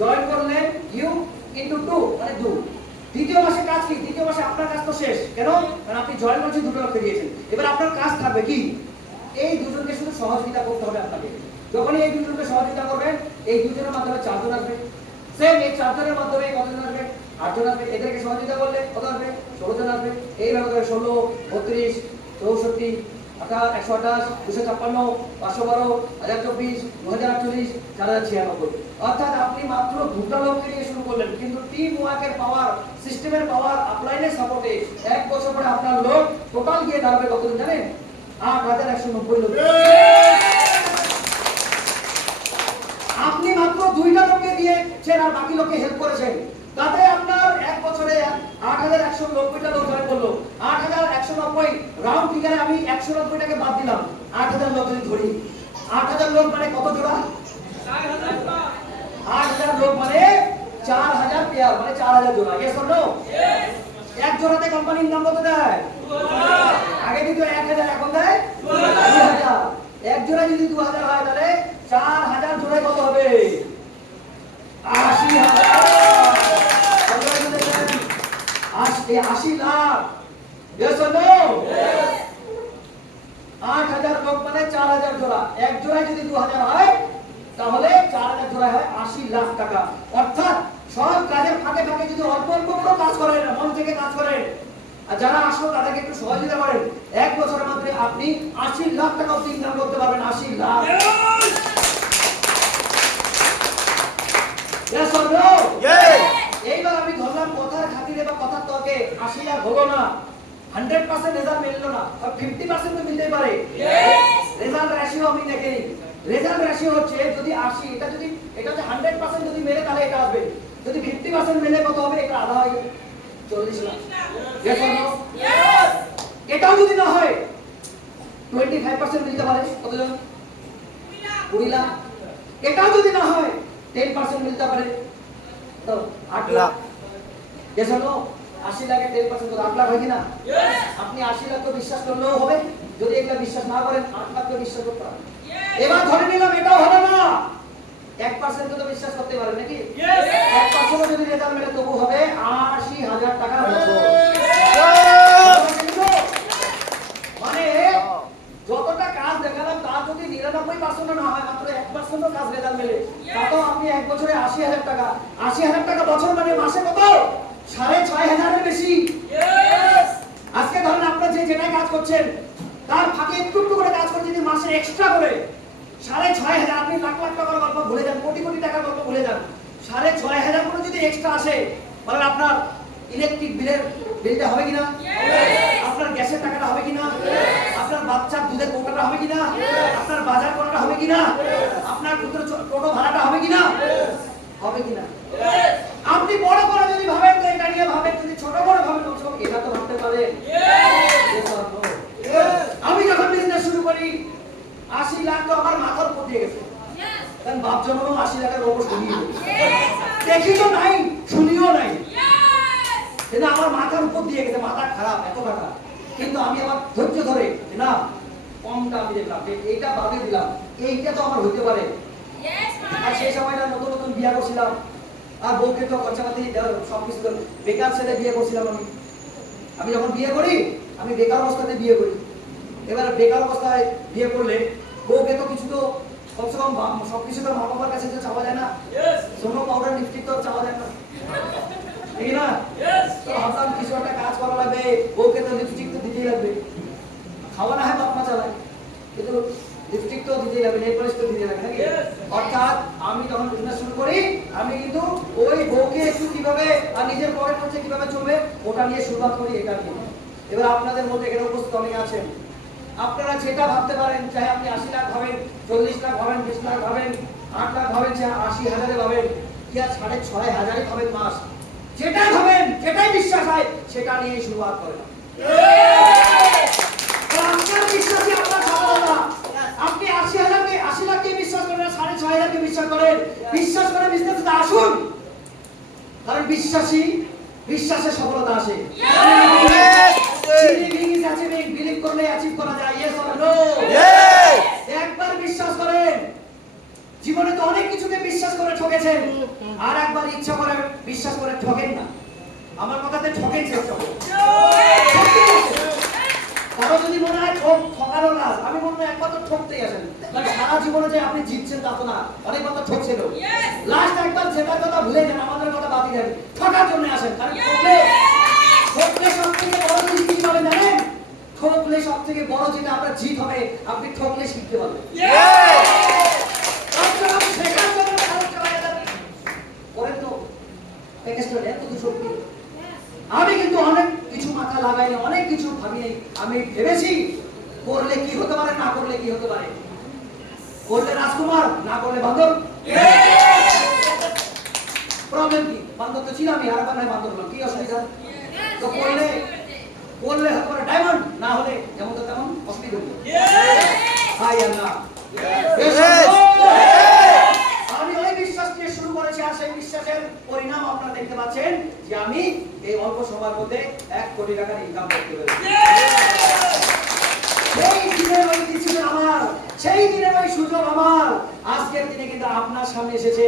জয়েন করলেন ইউ ইনটু 2 মানে 2। দ্বিতীয় মাসে কাজ কি? দ্বিতীয় মাসে আপনার কাজ তো শেষ, কেন? কারণ আপনি জয়েন করছেন, 2টা লোককে দিয়েছেন। এবার আপনার কাজ থাকবে কি? এই দুজনকে শুধু সহযোগিতা করতে হবে আপনাকে। যখনই এই দুজনকে সহযোগিতা করবেন, এই দুজনের মাধ্যমে 4 জন আসবে। সেম এই 4 জনের মাধ্যমে কতজন আসবে? 8 জন আসবে। এদেরকে সহযোগিতা করলে কত আসবে? 16 জন আসবে। এইভাবে করে 16, 32, 64, 128, 256, 512, 1024, 2048, 4096। অর্থাৎ আপনি মাত্র দুটো লোককে নিয়ে শুরু করলেন, কিন্তু টিম ওয়ার্কের পাওয়ার, সিস্টেমের পাওয়ার, আপলাইনের সাপোর্টে 1 বছর পরে আপনার লোক টোটাল গিয়ে দাঁড়াবে কতদিন জানেন? 8190 লোক। আপনি মাত্র দুইটা লোককে দিয়েছেন আর বাকি লোককে হেল্প করেছেন, তাতে আপনার 1 বছরে 8190টা লোক জয়েন করলো। 8190 রাউন্ড ফিগারে আমি 190টাকে বাদ দিলাম, 8000 লোক যদি ধরি, 8000 লোক মানে কত জোড়া? 8000 লোক মানে 4000 পেয়ার, মানে 4000 জোড়া। Yes or no? এক জোড়াতে কোম্পানি ইনকাম কত দেয়? আগে দিত 1000, এখন দেয় 2000। এক জোড়া যদি 2000 হয় তাহলে 4000 জোড়ায় কত হবে? 80 লাখ। Yes or no? 8000 লোক মানে 4000 জোড়া। এক জোড়ায় যদি 2000 হয় তাহলে 4000 জোড়ায় হয় 80 লাখ টাকা। অর্থাৎ সব কাজের ফাঁকে ফাঁকে যদি অল্প অল্প করে কাজ করেন, মন থেকে কাজ করেন, আর যারা আসলো তাদেরকে একটু সহযোগিতা করেন, 1 বছরের মধ্যে আপনি 80 লাখ টাকা অবধি ইনকাম করতে পারবেন। 80 lakh. Yes or no? Yes. এইবার আমি ধরলাম কথার খাতিরে বা কথার তর্কে 80 লাখ হলো না, 100% রেজাল্ট মিললো না, আর 50% তো মিলতেই পারে। রেজাল্ট রেশিও আমি দেখে নিই। রেজাল্ট রেশিও হচ্ছে যদি 80, এটা যদি 100% যদি মেলে তাহলে এটা আসবে, যদি 50% মেলে কত হবে? এটা আধা হয়ে যাবে, 40 lakh. Yes or no? Yes. এটাও যদি না হয় 25% মিলতে পারে, কতজন? 20 লাখ। এটাও যদি না হয় 10% মিলতে পারে, তো 8 লাখ। Yes or no? 80 লাখের 10% তো 8 লাখ হয় কিনা? আপনি 80 লাখ তো বিশ্বাস করলেও হবে, যদি এগুলা বিশ্বাস না করেন 8 লাখ তো বিশ্বাস করতে পারেন। এবার ধরে নিলাম এটাও হলো না, 1% তো বিশ্বাস করতে পারেন নাকি? 1% যদি রেজাল্ট মেলে তবু হবে 80,000 টাকা বছর। মানে যতটা কাজ দেখালাম তার যদি 99% না হয়, মাত্র 1% কাজ রেজাল্ট মেলে, তাতেও আপনি 1 বছরে 80,000 টাকা। 80,000 টাকা বছর মানে মাসে কত? 6,500 এর বেশি। আজকে ধরেন আপনারা যেটাই কাজ করছেন তার ফাঁকে একটু একটু করে কাজ করে যদি মাসে এক্সট্রা করে 6,500, আপনি লাখ লাখ টাকার গল্প ভুলে যান, কোটি কোটি টাকার গল্প ভুলে যান, 6,500 করে যদি এক্সট্রা আসে, মানে আপনার ইলেকট্রিক বিলটা হবে কিনা? আপনার গ্যাসের টাকাটা হবে কিনা? আপনার বাচ্চার দুধের কৌটাটা হবে কিনা? আপনার বাজার করাটা হবে কিনা? আপনার টোটো ভাড়াটা হবে কিনা? হবে কিনা? আপনি বড় করে যদি ভাবেন তো এটা নিয়ে ভাবেন, যদি ছোট করে ভাবেন তো এটা তো ভাবতে পারে। আমি যখন বিজনেস শুরু করি 80 লাখ তো আমার মাথার উপর দিয়ে গেছে, কারণ বাপ জন্ম 80 লাখের গল্প শুনিয়ে দেখি তো নাই, শুনিও নাই, কিন্তু আমার মাথার উপর দিয়ে গেছে, মাথা খারাপ, এত টাকা। কিন্তু আমি আমার ধৈর্য ধরে না, কমটা আমি দেখলাম, এইটা বাদে দিলাম, এইটা তো আমার হইতে পারে। আর সেই সময়টা নতুন নতুন বিয়ে করছিলাম, আর বউকে তো খরচাপাতি সবকিছু বেকার ছেলে বিয়ে করছিলাম। আমি যখন বিয়ে করি, আমি বেকার অবস্থাতে বিয়ে করি। এবার বেকার অবস্থায় বিয়ে করলে বউকে তো কিছু তো কমসে কম সবকিছু তো মা বাবার কাছে তো চাওয়া যায় না, সোনো পাউডার লিপস্টিক তো চাওয়া যায় না, ঠিক না? তো ভাবলাম কিছু একটা কাজ করা লাগবে, বউকে তো লিপস্টিক তো দিতেই লাগবে, খাওয়া না হয় বাপ মা চালায়, কিন্তু লিপস্টিক তো দিতেই লাগবে, নেল পলিশ তো দিতেই লাগবে নাকি? অর্থাৎ আমি যখন বিজনেস শুরু করি, আমি কিন্তু ওই বউকে একটু কিভাবে আর নিজের পকেট খরচে কিভাবে চলবে ওটা নিয়ে শুরুয়াত করি, এটা নিয়ে। এবার আপনাদের মধ্যে এখানে উপস্থিত অনেকে আছেন, আপনারা যেটা ভাবতে পারেন, চাহে আপনি 80 লাখ ভাবেন, 40 লাখ ভাবেন, 20 লাখ ভাবেন, 8 লাখ ভাবেন, চাহে 80,000 ভাবেন, কি আর 6,500 ভাবেন মাস, যেটাই ভাবেন, যেটাই বিশ্বাস হয় সেটা নিয়ে শুরুয়াত করেন। আপনার বিশ্বাসই আপনার সফলতা। আপনি 80 লাখকে বিশ্বাস করেন, 6,500 বিশ্বাস করেন, বিশ্বাস করে বিজনেসে আসুন, কারণ বিশ্বাসে সফলতা আসে। বিলিভ করলে অ্যাচিভ করা যায়। Yes or no? একবার বিশ্বাস করেন, জীবনে তো অনেক কিছুকে বিশ্বাস করে ঠকেছেন, আর একবার ইচ্ছা করে বিশ্বাস করে ঠকেন না। আমার কথাতে ঠকেছে, কারো যদি মনে হয় ঠকানো কাজ, আমি মনে হয় একবার তো ঠকতেই আসেন, সারা জীবনে যে আপনি জিতছেন তা তো না, অনেকবার তো ঠকছিল। লাস্ট একবার জেতার কথা ভুলে যান, আমাদের কথা বাদ দিয়ে ঠকার জন্য আসেন, কারণ ঠকলে সব থেকে বড় জিনিস কি পাবেন জানেন? ঠকলে জীবনে সবথেকে বড় যেটা আপনার জিত হবে, আপনি ঠকলে শিখতে পারবেন। আমি কিন্তু অনেক কিছু মাথা লাগাইনি, অনেক কিছু ভাবিনি। আমি ভেবেছি করলে কি হতে পারে, না করলে কি হতে পারে। করলে রাজকুমার, না করলে বান্দর। প্রবলেম কি? বান্দর তো ছিল, আমি আর বানাই বান্দর হলাম, কি অসুবিধা? তো করলে হতে পারে ডায়মন্ড, না হলে যেমন তো তেমন অসুবিধা হলো। হাই আল্লাহ, আমি ওই বিশ্বাস নিয়ে শুরু করেছি, আর সেই বিশ্বাসের পরিণাম আপনারা দেখতে পাচ্ছেন যে আমি এই অল্প সময়ের মধ্যে 1 কোটি টাকার ইনকাম করতে পেরেছি। সেই দিনের ওই ডিসিশন আমার, সেই দিনের ওই সুযোগ আমার আজকের দিনে কিন্তু আপনার সামনে এসেছে।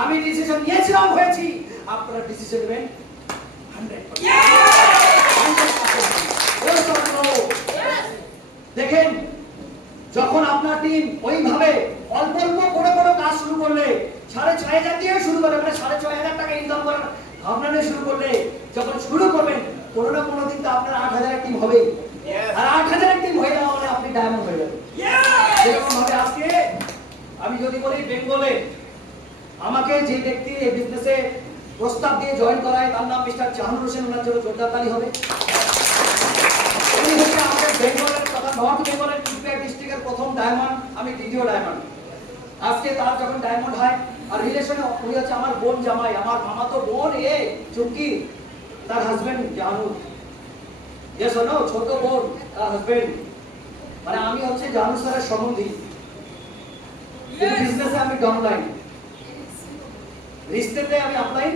আমি ডিসিশন নিয়েছিলাম, হয়েছি। আপনারা ডিসিশন নেবেন 100%। দেখেন, যখন আপনার টিম ওইভাবে অল্প অল্প করে কাজ শুরু করলে, 6,500 দিয়ে শুরু করলে, মানে 6,500 টাকা ইনকাম করার ভাবনা নিয়ে শুরু করলে, যখন শুরু করবেন কোনো না কোনো দিন তো আপনার 8,000 টিম হবেই। আর 8,000 টিম হয়ে যাওয়া মানে আপনি ডায়মন্ড হয়ে যাবেন। এরকম ভাবে আজকে আমি যদি বলি, বেঙ্গলে আমাকে যে ব্যক্তি এই বিজনেসে প্রস্তাব দিয়ে জয়েন করায় তার নাম মিস্টার জাহানুর হোসেন। ওনার জন্য জোরদার তালি হবে। উনি হচ্ছে আমাদের বেঙ্গলের তথা নর্থ বেঙ্গলের কুচবিহার ডিস্ট্রিক্টের প্রথম ডায়মন্ড, আমি দ্বিতীয় ডায়মন্ড। আজকে তার যখন ডায়মন্ড হয়, আর রিলেশনে উনি হচ্ছে আমার বোন জামাই, আমার মামাতো বোন চুমকি, তার হাজবেন্ড জাহানুর। ছোট বোন তার হাজবেন্ড, মানে আমি হচ্ছে জাহানুর স্যারের সম্বন্ধী। বিজনেসে আমি ডাউনলাইন, রিস্তেতে আমি আপলাইন,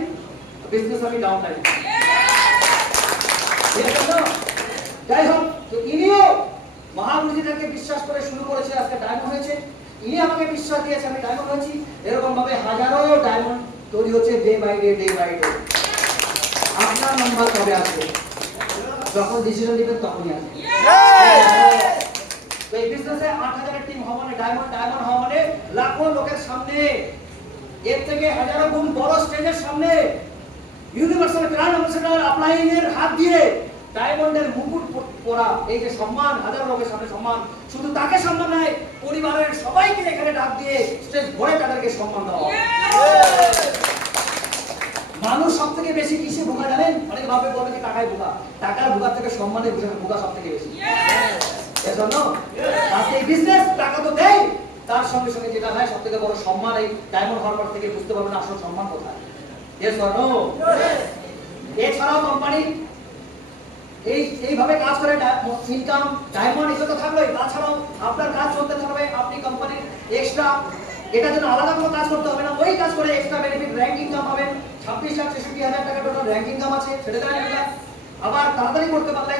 বিজনেস আমি ডাউনলাইন। যাই হোক, তো ইনিও মহাগুরুজিদেরকে বিশ্বাস করে শুরু করেছে, আজকে ডায়মন্ড হয়েছে। ইনি আমাকে বিশ্বাস দিয়েছে, আমি ডায়মন্ড হয়েছি। এরকম ভাবে হাজারো ডায়মন্ড তৈরি হচ্ছে day by day, day by day. আপনার নাম্বার কবে আসবে? যখন ডিসিশন নেবেন তখনই আসবে। তো এই বিজনেসে 8,000 টিম হওয়া মানে ডায়মন্ড হওয়া মানে লাখো লোকের সামনে, এর থেকে হাজারো গুণ বড় স্টেজের সামনে ইউনিভার্সাল গ্র্যান্ড অ্যাম্বাসেডর অ্যাপ্লাইং এর হাত দিয়ে ডায়মন্ডের মুকুট পরা, এই যে সম্মান, হাজার লোকের সামনে সম্মান, শুধু তাকে সম্মান নয়, পরিবারের সবাইকে এখানে ডাক দিয়ে স্টেজ ভরে তাদেরকে সম্মান দেওয়া। মানুষ সবথেকে বেশি কিসে ভোগা জানেন? অনেকে ভাবে বলে যে টাকায় ভোগা, টাকার ভোগার থেকে সম্মানের ভোগা সবথেকে বেশি। এজন্য আজকে এই বিজনেস টাকা তো দেয়, তার সঙ্গে সঙ্গে যেটা হয় সবথেকে বড় সম্মান। এই ডায়মন্ড হওয়ার পর থেকে বুঝতে পারবেন আসল সম্মান কোথায়। Yes or no? এছাড়াও কোম্পানি এইভাবে কাজ করে, ইনকাম ডায়মন্ড এসে তো থাকলোই, তাছাড়াও আপনার কাজ চলতে থাকবে। আপনি কোম্পানির এক্সট্রা, এটা যেন আলাদা কোনো কাজ করতে হবে না, ওই কাজ করে এক্সট্রা বেনিফিট র্যাঙ্ক ইনকাম পাবেন। 26,63,000 টাকা টোটাল র্যাঙ্ক ইনকাম আছে, সেটা জানেন না? আবার তাড়াতাড়ি করতে পারলে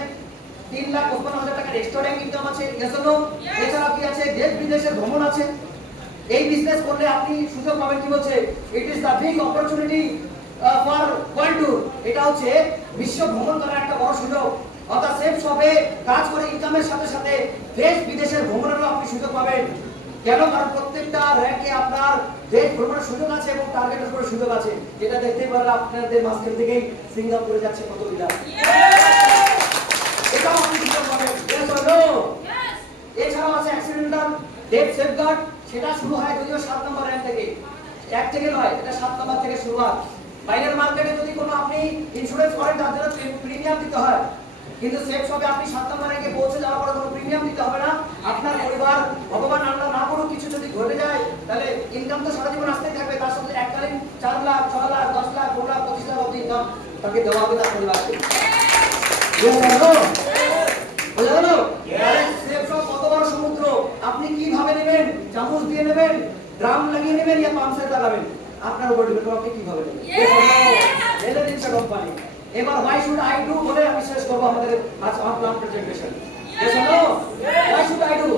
3,55,000 টাকার এক্সট্রা র্যাঙ্ক ইনকাম আছে। এছাড়া কি আছে? দেশ বিদেশের ভ্রমণ আছে। এই বিজনেস করলে আপনি সুযোগ পাবেন, কি বলছে, it is the big opportunity for world tour. এটা হচ্ছে বিশ্ব ভ্রমণ করার একটা বড় সুযোগ। অর্থাৎ সেফ শপে কাজ করে ইনকামের সাথে সাথে দেশ বিদেশের ভ্রমণেরও আপনি সুযোগ পাবেন। কেন? কারণ প্রত্যেকটা র্যাঙ্কে আপনার দেশ ভ্রমণের সুযোগ আছে এবং টার্গেটের উপরে সুযোগ আছে। যেটা দেখতেই পারলে আপনাদের মাঝখান থেকেই সিঙ্গাপুরে যাচ্ছে কত বিদায়। এটাও আপনি সুযোগ পাবেন। এছাড়াও আছে অ্যাক্সিডেন্টাল ডেথ সেফগার্ড, সেটা শুরু হয় যদিও 7 নম্বর র্যাঙ্ক থেকে, 1 থেকে নয়, এটা 7 নম্বর থেকে শুরুয়াত। বাইরের মার্কেটে যদি কোনো আপনি ইন্স্যুরেন্স করেন তার জন্য প্রিমিয়াম দিতে হয়, কিন্তু সেফ শপে আপনি 7 নম্বর র্যাঙ্কে পৌঁছে যাওয়ার পরে কোনো প্রিমিয়াম দিতে হবে না। আপনার পরিবার, ভগবান আল্লাহ না করুক, কিছু যদি ঘটে যায় তাহলে ইনকাম তো সারা জীবন আসতেই থাকবে, তার সাথে এককালীন 4 লাখ, 6 লাখ, 10 লাখ, 15 লাখ, 25 লাখ অবধি ইনকাম তাকে দেওয়া হবে তার পরিবারকে। বোঝা গেল? সেফ শপ কত বড় সমুদ্র, আপনি কিভাবে নেবেন? চামচ দিয়ে নেবেন, ড্রাম লাগিয়ে নেবেন, ইয়া পাম্প সেট লাগাবেন, আপনার উপর ডিপেন্ড করে আপনি কিভাবে নেবেন। এলএনএস কোম্পানি। এবার why should I do বলে আমি শেষ করব আমাদের আজ plan presentation. yes or no? why should I do?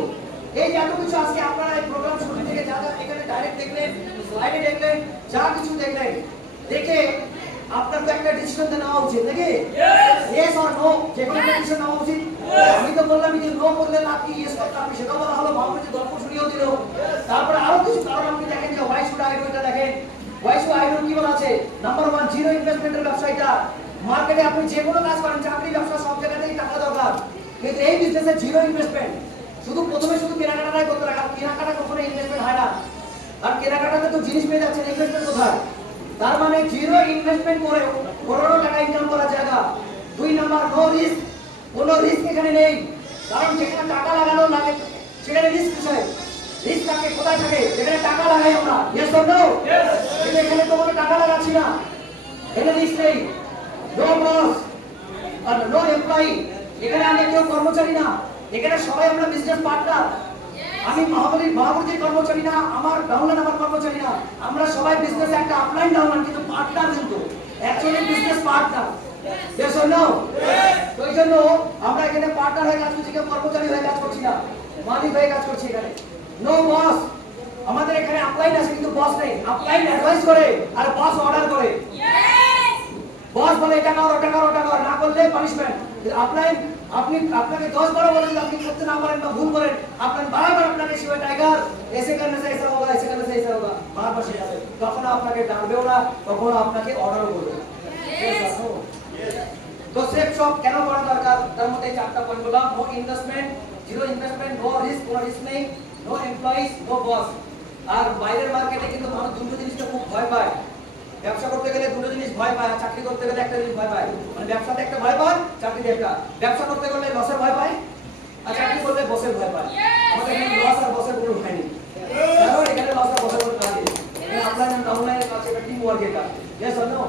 এই যে এত কিছু আজকে আপনারা এই প্রোগ্রাম শুরু থেকে যা যা এখানে ডাইরেক্ট দেখলেন, স্লাইডে দেখলেন, যা কিছু দেখলেন, দেখে আপনার তো একটা ডিসিশন নেওয়া উচিত নাকি? yes or no? যে কোনো ডিসিশন নেওয়া উচিত। আমি তো বললাম যে নো বললে না, কি ইয়েস করতে আপনি সেটা বলা হলো, মামুনি যে গল্প শুনিয়েও দিল। তারপরে আরো কিছু কারণ আপনি দেখেন যে why should I do, এটা দেখেন why should I do কি বলা আছে। নাম্বার 1, জিরো ইনভেস্টমেন্টের ব্যবসা। এটা মার্কেটে আপনি যে কোনো কাজ করেন, চাকরি, ব্যবসা, সব জায়গাতেই টাকা দরকার, কিন্তু এই বিজনেসে জিরো ইনভেস্টমেন্ট, শুধু প্রথমে শুধু কেনাকাটাই করতে লাগে, আর কেনাকাটা কখনো ইনভেস্টমেন্ট হয় না। আর কেনাকাটাতে তো জিনিস পেয়ে যাচ্ছে, ইনভেস্টমেন্ট কোথায়? তার মানে জিরো ইনভেস্টমেন্ট করে করোড়ো টাকা ইনকাম করা জায়গা। 2 নাম্বার, নো রিস্ক, কোনো রিস্ক এখানে নেই। কারণ যেখানে টাকা লাগানো লাগে সেখানে রিস্ক আছে। রিস্ক থাকে কোথায় থাকে? যেখানে টাকা লাগাই আমরা। Yes or no? কিন্তু এখানে তো কোনো টাকা লাগাচ্ছি না, এখানে রিস্ক নেই। নো বস আর নো এমপ্লয়ি, এখানে আমরা কেউ কর্মচারী না, এখানে সবাই আমরা বিজনেস পার্টনার। আমি মহাবলীর কর্মচারী না, আমার ডাউনলাইন আমার কর্মচারী না, আমরা সবাই বিজনেস একটা আপলাইন ডাউনলাইন, কিন্তু পার্টনার, কিন্তু actually business partner. Yes or no? তো এই জন্য আমরা এখানে পার্টনার হয়ে কাজ করছি, কেউ কর্মচারী হয়ে কাজ করছি না, মালিক হয়ে কাজ করছি এখানে। নো বস, আমাদের এখানে আপলাইন আছে কিন্তু বস নেই। আপলাইন অ্যাডভাইস করে আর বস অর্ডার করে। বস বলে এটা কর ওটা কর ওটা কর, না করলে পানিশমেন্ট। আপলাইন আপনাকে 10 বার বলে যদি আপনি করতে না পারেন বা ভুল করেন, আপনার বারবার আপনাকে শিবে টাইগার এসে করনে সে ऐसा होगा, ऐसे करने से ऐसा होगा, বারবার শেখাবে। তখন আপনাকে ডাকবেও না, তখন আপনাকে অর্ডারও করবে না। তো সেফ শপ কেন করা দরকার? তার মধ্যে 4টা পয়েন্ট বললাম। No investment, zero investment, no risk, কোনো রিস্ক নেই, নো এমপ্লয়িজ, নো বস। আর বাইরের মার্কেটে কিন্তু মানুষ দুটো জিনিসটা খুব ভয় পায়। ব্যবসা করতে গেলে দুটো জিনিস ভয় পায়, চাকরি করতে গেলে একটা জিনিস ভয় পায়। মানে ব্যবসাতে একটা ভয় পায়, চাকরিতে একটা। ব্যবসা করতে গেলে লসের ভয় পায়, আর চাকরি করলে বসের ভয় পায়। আমাদের এখানে লস আর বসের কোনো ভয় নেই, কারণ এখানে লস আর বসের কোনো কাজ নেই। এখানে আপনার ডাউনলাইনের কাছে একটা টিম ওয়ার্ক। এটা yes or no?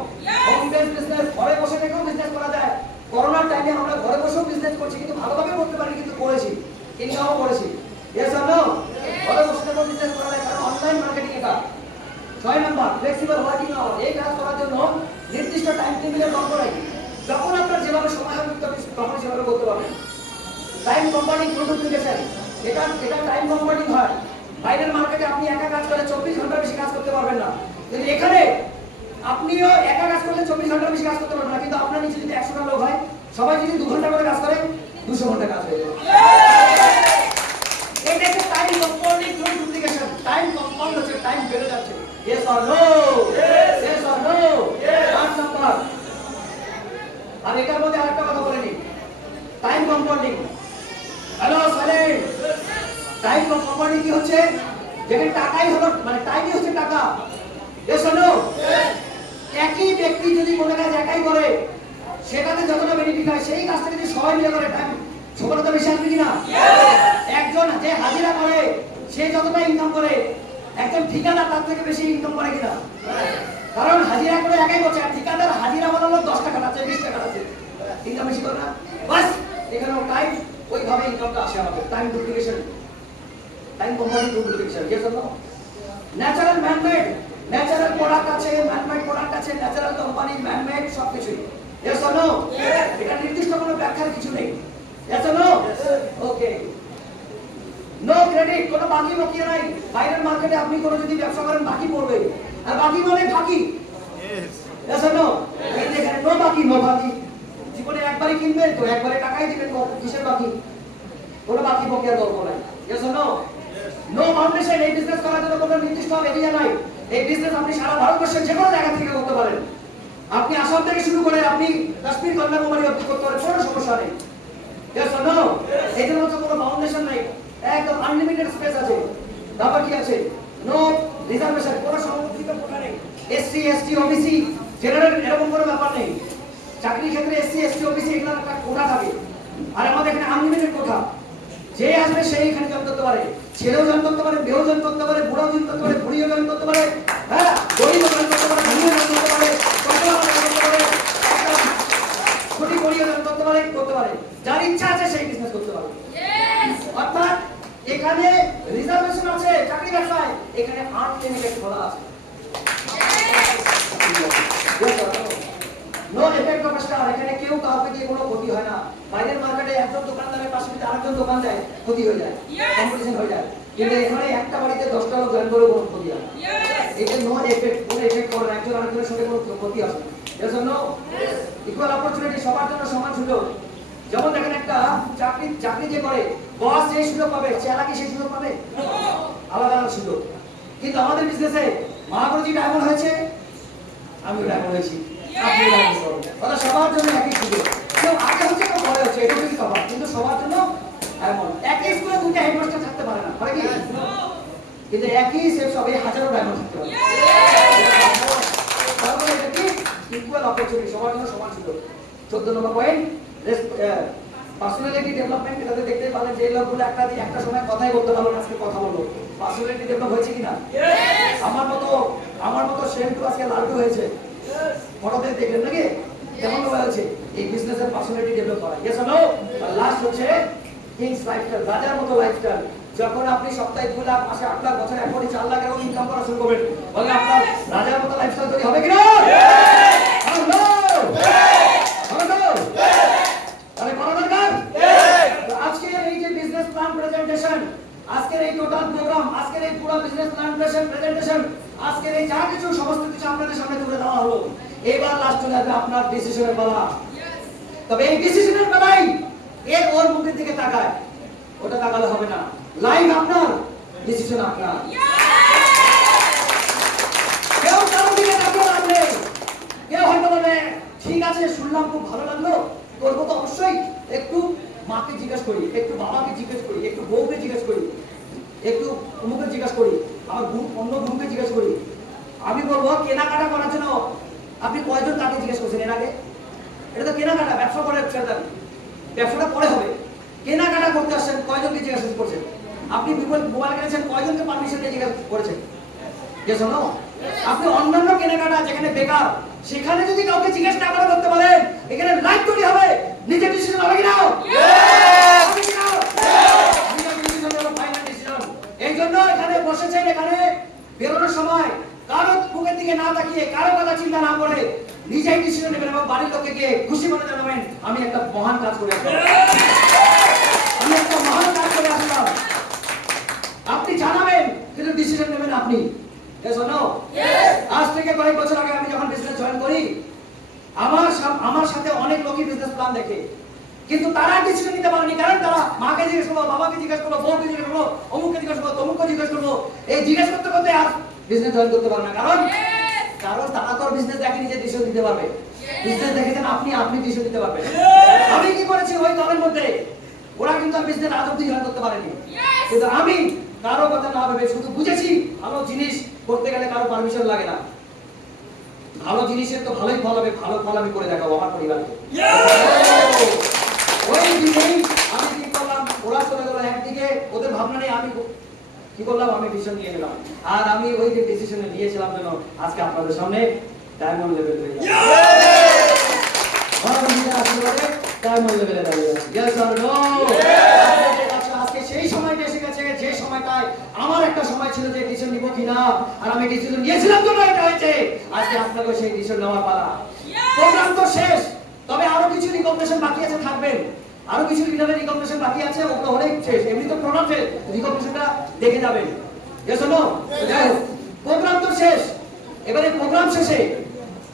Home based business, ঘরে বসে থেকেও বিজনেস করা যায়। করোনার টাইমে আমরা ঘরে বসেও বিজনেস করছি, কিন্তু ভালোভাবে করতে পারি, কিন্তু করেছি, ইনকামও করেছি। Yes or no? ঘরে বসে থেকেও বিজনেস করা যায়, কারণ অনলাইন মার্কেটিং এটা। 6 নাম্বার, ফ্লেক্সিবল ওয়ার্কিং আওয়ার। এই কাজ করার জন্য নির্দিষ্ট টাইম টেবিলের দরকার নেই, যখন আপনার যেভাবে সময় হবে তখন সেভাবে করতে পারবেন। টাইম কম্পাউন্ডিং প্রোডাক্টিভিটি, এটা টাইম কম্পাউন্ডিং হয়। বাইরের মার্কেটে আপনি একা কাজ করে 24 ঘন্টার বেশি কাজ করতে পারবেন না, কিন্তু এখানে আপনিও একা কাজ করলে 24 ঘন্টার বেশি কাজ করতে পারবেন না, কিন্তু আপনার নিচে যদি 100টা লোক হয়, সবাই যদি 2 ঘন্টা করে কাজ করে, 200 ঘন্টা কাজ হয়ে যাবে। এটা একটা time compounding productivity. Time compound হচ্ছে, টাইম বেড়ে যাচ্ছে। Yes or no? Yes or no? 8 number. আর এটার মধ্যে আরেকটা কথা বলে নি, time compounding. Hello silent. Time compounding কি হচ্ছে? যেখানে টাকাই হলো, মানে টাইমই হচ্ছে টাকা। Yes or no? একই ব্যক্তি যদি কোনো কাজ একাই করে, সেটাতে যতটা বেনিফিট হয়, সেই কাজটা যদি সবাই মিলে করে, টাইম সফলতা বেশি আসবে কিনা? একজন যে হাজিরা করে সে যতটা ইনকাম করে, একজন ঠিকাদার তার থেকে বেশি ইনকাম করে কিনা? কারণ হাজিরা করে একাই করছে, আর ঠিকাদার হাজিরা বানালো 10 টাকা আছে, 20 টাকা আছে, ইনকাম বেশি করে না। বাস এখানেও টাইম ওইভাবে ইনকামটা আসে আমাদের। Time duplication, time compounding duplication. Yes or no? Natural manmade, natural product আছে, ম্যানমেড প্রোডাক্ট আছে, ন্যাচারাল কোম্পানি, ম্যানমেড সবকিছুই। Yes or no? এটা নির্দিষ্ট কোনো ব্যাখ্যার কিছু নেই। Yes or no? Okay. No credit, কোনো বাকি বকিয়া নাই। বাইরের মার্কেটে আপনি কোনো যদি ব্যবসা করেন, বাকি পড়বে, আর বাকি মানে বাকি। Yes or no? এখানে নো বাকি, নো বাকি। জীবনে একবারই কিনবেন তো একবারে টাকাই দিবেন, কিসের বাকি? কোনো বাকি বকিয়ার দরকার নাই। Yes or no? No foundation, এই বিজনেস করার জন্য কোনো নির্দিষ্ট এরিয়া নাই। এই বিজনেস আপনি সারা ভারতবর্ষের যে কোনো জায়গা থেকে করতে পারেন। আপনি আসাম থেকে শুরু করে আপনি কাশ্মীর, কন্যাকুমারী অবধি করতে পারেন, কোনো সমস্যা নেই। Yes or no? এই জন্য হচ্ছে কোনো ফাউন্ডেশন নাই, একদম আনলিমিটেড স্পেস আছে। তারপর কি আছে? নো রিজার্ভেশন, কোনো সংরক্ষিত কোটা নেই। এসসি, এসটি, ওবিসি, জেনারেল এরকম কোনো ব্যাপার নেই। চাকরির ক্ষেত্রে এসসি, এসটি, ওবিসি এগুলোর একটা কোটা থাকে, আর আমাদের এখানে আনলিমিটেড কোটা। যে আসবে সেই এখানে জয়েন করতে পারে, ছেলেও জয়েন করতে পারে, মেয়েও জয়েন করতে পারে, বুড়াও জয়েন করতে পারে, বুড়িও জয়েন করতে পারে, হ্যাঁ, গরিবও জয়েন করতে পারে, ধনীও জয়েন করতে পারে, ছোটি বড়িও জয়েন করতে পারে, করতে পারে। যার ইচ্ছা আছে সেই বিজনেস করতে পারে। অর্থাৎ এখানে রিজার্ভেশন আছে চাকরি ব্যবসায়, এখানে আনলিমিটেড খোলা আছে। নো এফেক্ট অফ স্টার, এখানে কেউ কাউকে দিয়ে কোনো ক্ষতি হয় না। বাইরের মার্কেটে একজন দোকানদারের পাশে যদি আরেকজন দোকান দেয়, ক্ষতি হয়ে যায়, কম্পিটিশন হয়ে যায়। কিন্তু এখানে একটা বাড়িতে 10টা লোক জয়েন করে কোনো ক্ষতি হয় না। এটা নো এফেক্ট, কোনো এফেক্ট করে না, একজন আরেকজনের সঙ্গে কোনো ক্ষতি আসে না। এর জন্য ইকুয়াল অপরচুনিটি, সবার জন্য সমান সুযোগ। যেমন দেখেন একটা চাকরি যে করে, বস যে সুযোগ পাবে, চেলা কি সেই সুযোগ পাবে? আলাদা আলাদা সুযোগ। কিন্তু আমাদের বিজনেসে মহাগুরুজি ডায়মন্ড হয়েছে, আমিও ডায়মন্ড হয়েছি, আপনিও ডায়মন্ড হবেন। সবার জন্য একই সুযোগ। কেউ আগে হচ্ছে, কেউ পরে হচ্ছে, এটা কিন্তু তফাৎ, কিন্তু সবার জন্য কিন্তু একই সেট সবে হাজারো ডায়মন্ড থাকতে পারে। তারপরে এটা কি ইকুয়াল অপরচুনিটি, সবার জন্য সমান ছিল। 14 নম্বর পয়েন্ট পার্সোনালিটি ডেভেলপমেন্ট। এটাতে দেখতে পারলেন যে লোকগুলো একটা সময় কথাই বলতে পারলো না, আজকে কথা বললো। পার্সোনালিটি ডেভেলপ হয়েছে কিনা? আমার মতো সেন্টু আজকে লাড্ডু হয়েছে, ফটোতে দেখলেন নাকি কেমন হয়েছে? এই বিজনেসের পার্সোনালিটি ডেভেলপ করা। Yes or no? আর লাস্ট হচ্ছে কিংস লাইফস্টাইল, রাজার মতো লাইফস্টাইল। যখন আপনি সপ্তাহে 2 লাখ, মাসে 8 লাখ, বছরে 1 কোটি 4 লাখ এরকম ইনকাম করা শুরু করবেন, বলে আপনার রাজার মতো লাইফস্টাইল তৈরি হবে কিনা? হ্যালো হ্যালো, তাহলে করা দরকার। আজকে এই যে বিজনেস প্ল্যান প্রেজেন্টেশন, আজকের এই টোটাল প্রোগ্রাম, আজকের এই পুরো বিজনেস প্ল্যান প্রেজেন্টেশন, আজকের এই যা কিছু সমস্ত কিছু আপনাদের সামনে তুলে দেওয়া হলো, এবার লাস্ট চলে আসবে আপনার ডিসিশনের বেলা। তবে এই ডিসিশনের বেলায় ওর মুখের দিকে তাকায়, ওটা তাকালে হবে না। লাইফ আপনার, ডিসিশন আপনার। কেউ কারোর দিকে তাকিয়ে রাখলে, কেউ হয়তো বলবে ঠিক আছে শুনলাম খুব ভালো লাগলো, করবো তো অবশ্যই। একটু মাকে জিজ্ঞেস করি, একটু বাবাকে জিজ্ঞেস করি, একটু বউকে জিজ্ঞেস করি, একটু অমুকে জিজ্ঞেস করি, আমার অন্য গুরুকে জিজ্ঞেস করি। আমি বলবো কেনাকাটা করার জন্য আপনি কয়জন তাকে জিজ্ঞেস করছেন এর আগে? এটা তো কেনাকাটা, ব্যবসা করে ছেড়ে দেন, ব্যবসাটা পরে হবে। কেনাকাটা করতে আসছেন কয়জনকে জিজ্ঞাসা করছেন? আপনি মোবাইল কিনেছেন কয়জনকে পারমিশন দিয়ে জিজ্ঞাসা করেছেন? Yes or no? আপনি অন্যান্য কেনাকাটা যেখানে বেকার, সেখানে যদি কাউকে জিজ্ঞেস না করে করতে পারেন, এখানে লাইফ তৈরি হবে। নিজের ডিসিশন হবে কিনা? এই জন্য এখানে বসেছেন, এখানে বেরোনোর সময় কারো মুখের দিকে না তাকিয়ে, কারো কথা চিন্তা না করে নিজেই ডিসিশন নেবেন এবং বাড়ির লোককে গিয়ে খুশি মনে জানাবেন আমি একটা মহান কাজ করে আসলাম, আমি একটা মহান কাজ করে আসলাম। আপনি জানাবেন কিন্তু ডিসিশন নেবেন আপনি। Yes or no? আজ থেকে কয়েক বছর আগে আমি যখন বিজনেস জয়েন করি, আমার সাথে অনেক লোকই বিজনেস প্ল্যান দেখে, কিন্তু তারা ডিসিশন নিতে পারেনি। কারণ তারা মাকে জিজ্ঞেস করবো, বাবাকে জিজ্ঞেস করবো, বউকে জিজ্ঞেস করবো, অমুককে জিজ্ঞেস করবো, তমুককে জিজ্ঞেস করবো, এই জিজ্ঞেস করতে করতে আর বিজনেস জয়েন করতে পারে না। কারণ তারা তো বিজনেস দেখে নিজে ডিসিশন দিতে পারবে। বিজনেস দেখেছেন আপনি ডিসিশন দিতে পারবেন। আমি কি করেছি ওই দলের মধ্যে, ওরা কিন্তু আর বিজনেস আজ অব্দি জয়েন করতে পারেনি, কিন্তু আমি কারো কথা না ভেবে শুধু বুঝেছি ভালো জিনিস করতে গেলে কারো পারমিশন লাগে না। ভালো জিনিসের তো ভালোই ফল হবে, ভালো ফল আমি করে দেখাবো আমার পরিবারকে। ওই দিনেই আমি কি করলাম, ওরা চলে গেল একদিকে, ওদের ভাবনা নেই, আমি কি করলাম, আমি ডিসিশন নিয়ে নিলাম। আর আমি ওই যে ডিসিশন নিয়েছিলাম জন্য আজকে আপনাদের সামনে ডায়মন্ড লেভেল হয়ে গেছে। আশীর্বাদে ডায়মন্ড লেভেলে দাঁড়িয়ে আছে। Yes or no? আজকে সেই সময়টা এসে গেছে, যে সময়টায় আমার একটা সময় ছিল যে ডিসিশন নিব কিনা, আর আমি ডিসিশন নিয়েছিলাম জন্য এটা হয়েছে। আজকে আপনাকে সেই ডিসিশন নেওয়ার পালা। প্রোগ্রাম তো শেষ, তবে আরো কিছু রিকগনিশন বাকি আছে, থাকবেন আরো কিছু লিডারের রিকগনিশন বাকি আছে, ওটা হলেই শেষ। এমনি তো প্রোগ্রাম শেষ, রিকগনিশনটা দেখে যাবেন। Yes or no? প্রোগ্রাম তো শেষ, এবারে প্রোগ্রাম শেষে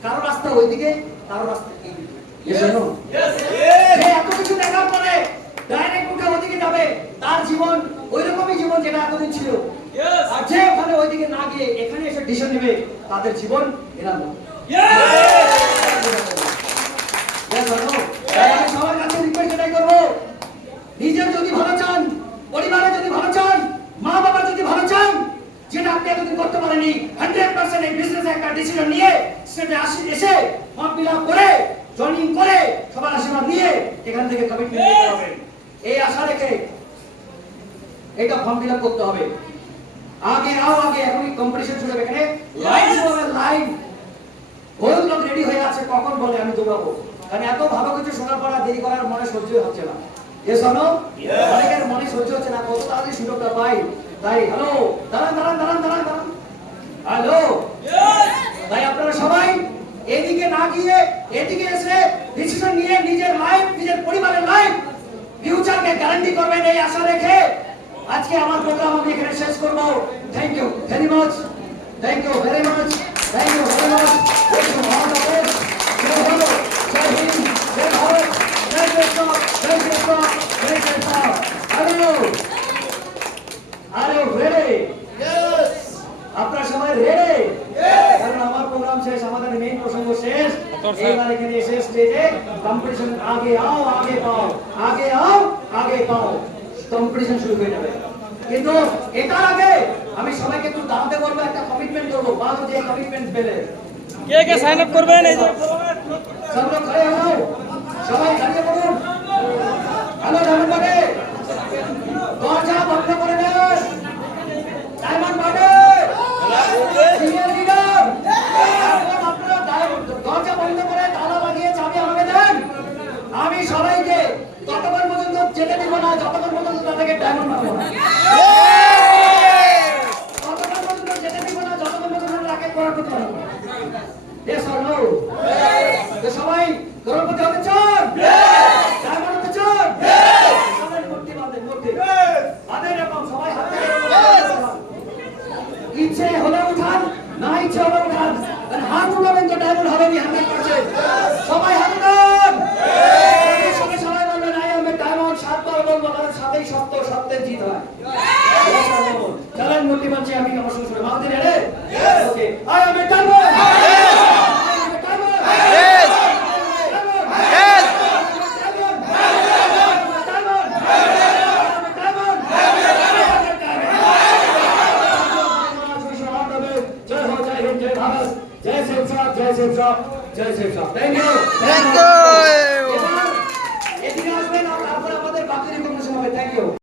কারো রাস্তা ওইদিকে, কারো রাস্তা এইদিকে। Yes or no? যে এত কিছু দেখার পরে ডাইরেক্ট উঠে ওইদিকে যাবে, তার জীবন ওইরকমই জীবন যেটা এতদিন ছিল। আর যে ওখানে ওইদিকে না গিয়ে এখানে এসে ডিসিশন নেবে, তাদের জীবন এনার মতো। আমি সবার কাছে রিকোয়েস্ট এটাই করবো, নিজের যদি ভালো চান, পরিবারের যদি ভালো চান, মা বাবার যদি ভালো চান, যেটা আপনি এতদিন করতে পারেনি, 100% এই বিজনেসে একটা ডিসিশন নিয়ে সেটা এসে ফর্ম ফিল আপ করে, জয়েনিং করে, সবার আশীর্বাদ নিয়ে এখান থেকে কমিটমেন্ট নিতে হবে। এই আশা রেখে এটা ফর্ম ফিল আপ করতে হবে। আগে আও, আগে এখনই কম্পিটিশন শুরু হবে। এখানে লাইন হবে, লাইন বহুত লোক রেডি হয়ে আছে, কখন বলে আমি দৌড়াবো। কারণ এত ভালো কিছু শোনার পর দেরি করার মনে সহ্য হচ্ছে না। এ শোনো, অনেকের মনে সহ্য হচ্ছে না, কত তাড়াতাড়ি সুযোগটা পাই। তাই হ্যালো, দাঁড়ান দাঁড়ান দাঁড়ান দাঁড়ান দাঁড়ান, হ্যালো, তাই আপনারা সবাই এদিকে না গিয়ে এদিকে এসে ডিসিশন নিয়ে নিজের লাইফ, নিজের পরিবারের লাইফ, ফিউচারকে গ্যারান্টি করবেন এই আশা রেখে আজকে আমার প্রোগ্রাম আমি এখানে শেষ করব। Thank you very much, thank you very much, thank you very much. জয় হিন্দ, জয় ভারত, জয় কৃষ্ণ, জয় কৃষ্ণ, জয় কৃষ্ণ। আরে রেডি? আপনারা সবাই রেডি? কারণ আমার প্রোগ্রাম শেষ, আমাদের মেইন প্রসঙ্গ শেষ। এবার এখানে এসে স্টেজে কম্পিটিশন, আগে आओ आगे पाओ, आगे आओ आगे पाओ, কম্পিটিশন শুরু হয়ে যাবে। কিন্তু এটার আগে আমি সবাইকে একটু দাঁড়াতে বলবো, একটা কমিটমেন্ট করবো, বারো যে কমিটমেন্ট পেলে কে কে সাইন আপ করবেন? এই যে সব লোক খড়ে হও, সবাই দাঁড়িয়ে পড়ুন। হ্যালো ডায়মন্ড বাটে, দরজা বন্ধ করে দেন। ডায়মন্ড বাটে সিনিয়র লিডার, এখন আপনারা দরজা বন্ধ করে তালা লাগিয়ে চাবি আমাকে দেন। আমি সবাইকে ততক্ষণ পর্যন্ত যেতে দিব না যতক্ষণ পর্যন্ত তাদেরকে ডায়মন্ড বানাবো না। ততক্ষণ পর্যন্ত যেতে দিব না যতক্ষণ পর্যন্ত তাকে করার করতে পারবো না। Yes or no? তো সবাই গর্ভবতী হতে চান? ডায়মন্ড হতে চান? সবাই মূর্তি বাঁধেন, মূর্তি বাঁধেন, এরকম সবাই হাত থেকে ইচ্ছে হলে উঠান, না ইচ্ছে হলে উঠান, কারণ হাত উঠাবেন তো ডায়মন্ড হবেনি 100%। সবাই হাত উঠান। সবাই সবাই বলবেন আই এম এ ডায়মন্ড, 7 বার বলবো, কারণ সাথেই সত্য, সত্যের জিত হয়। চলেন মূর্তি বাঁচিয়ে আমি আমার শুরু করে বাঁধতে রে। ওকে, আই এম এ ডায়মন্ড। जय शिव साहब, जय शिव साहब, जय शिव साहब। Thank you, thank you.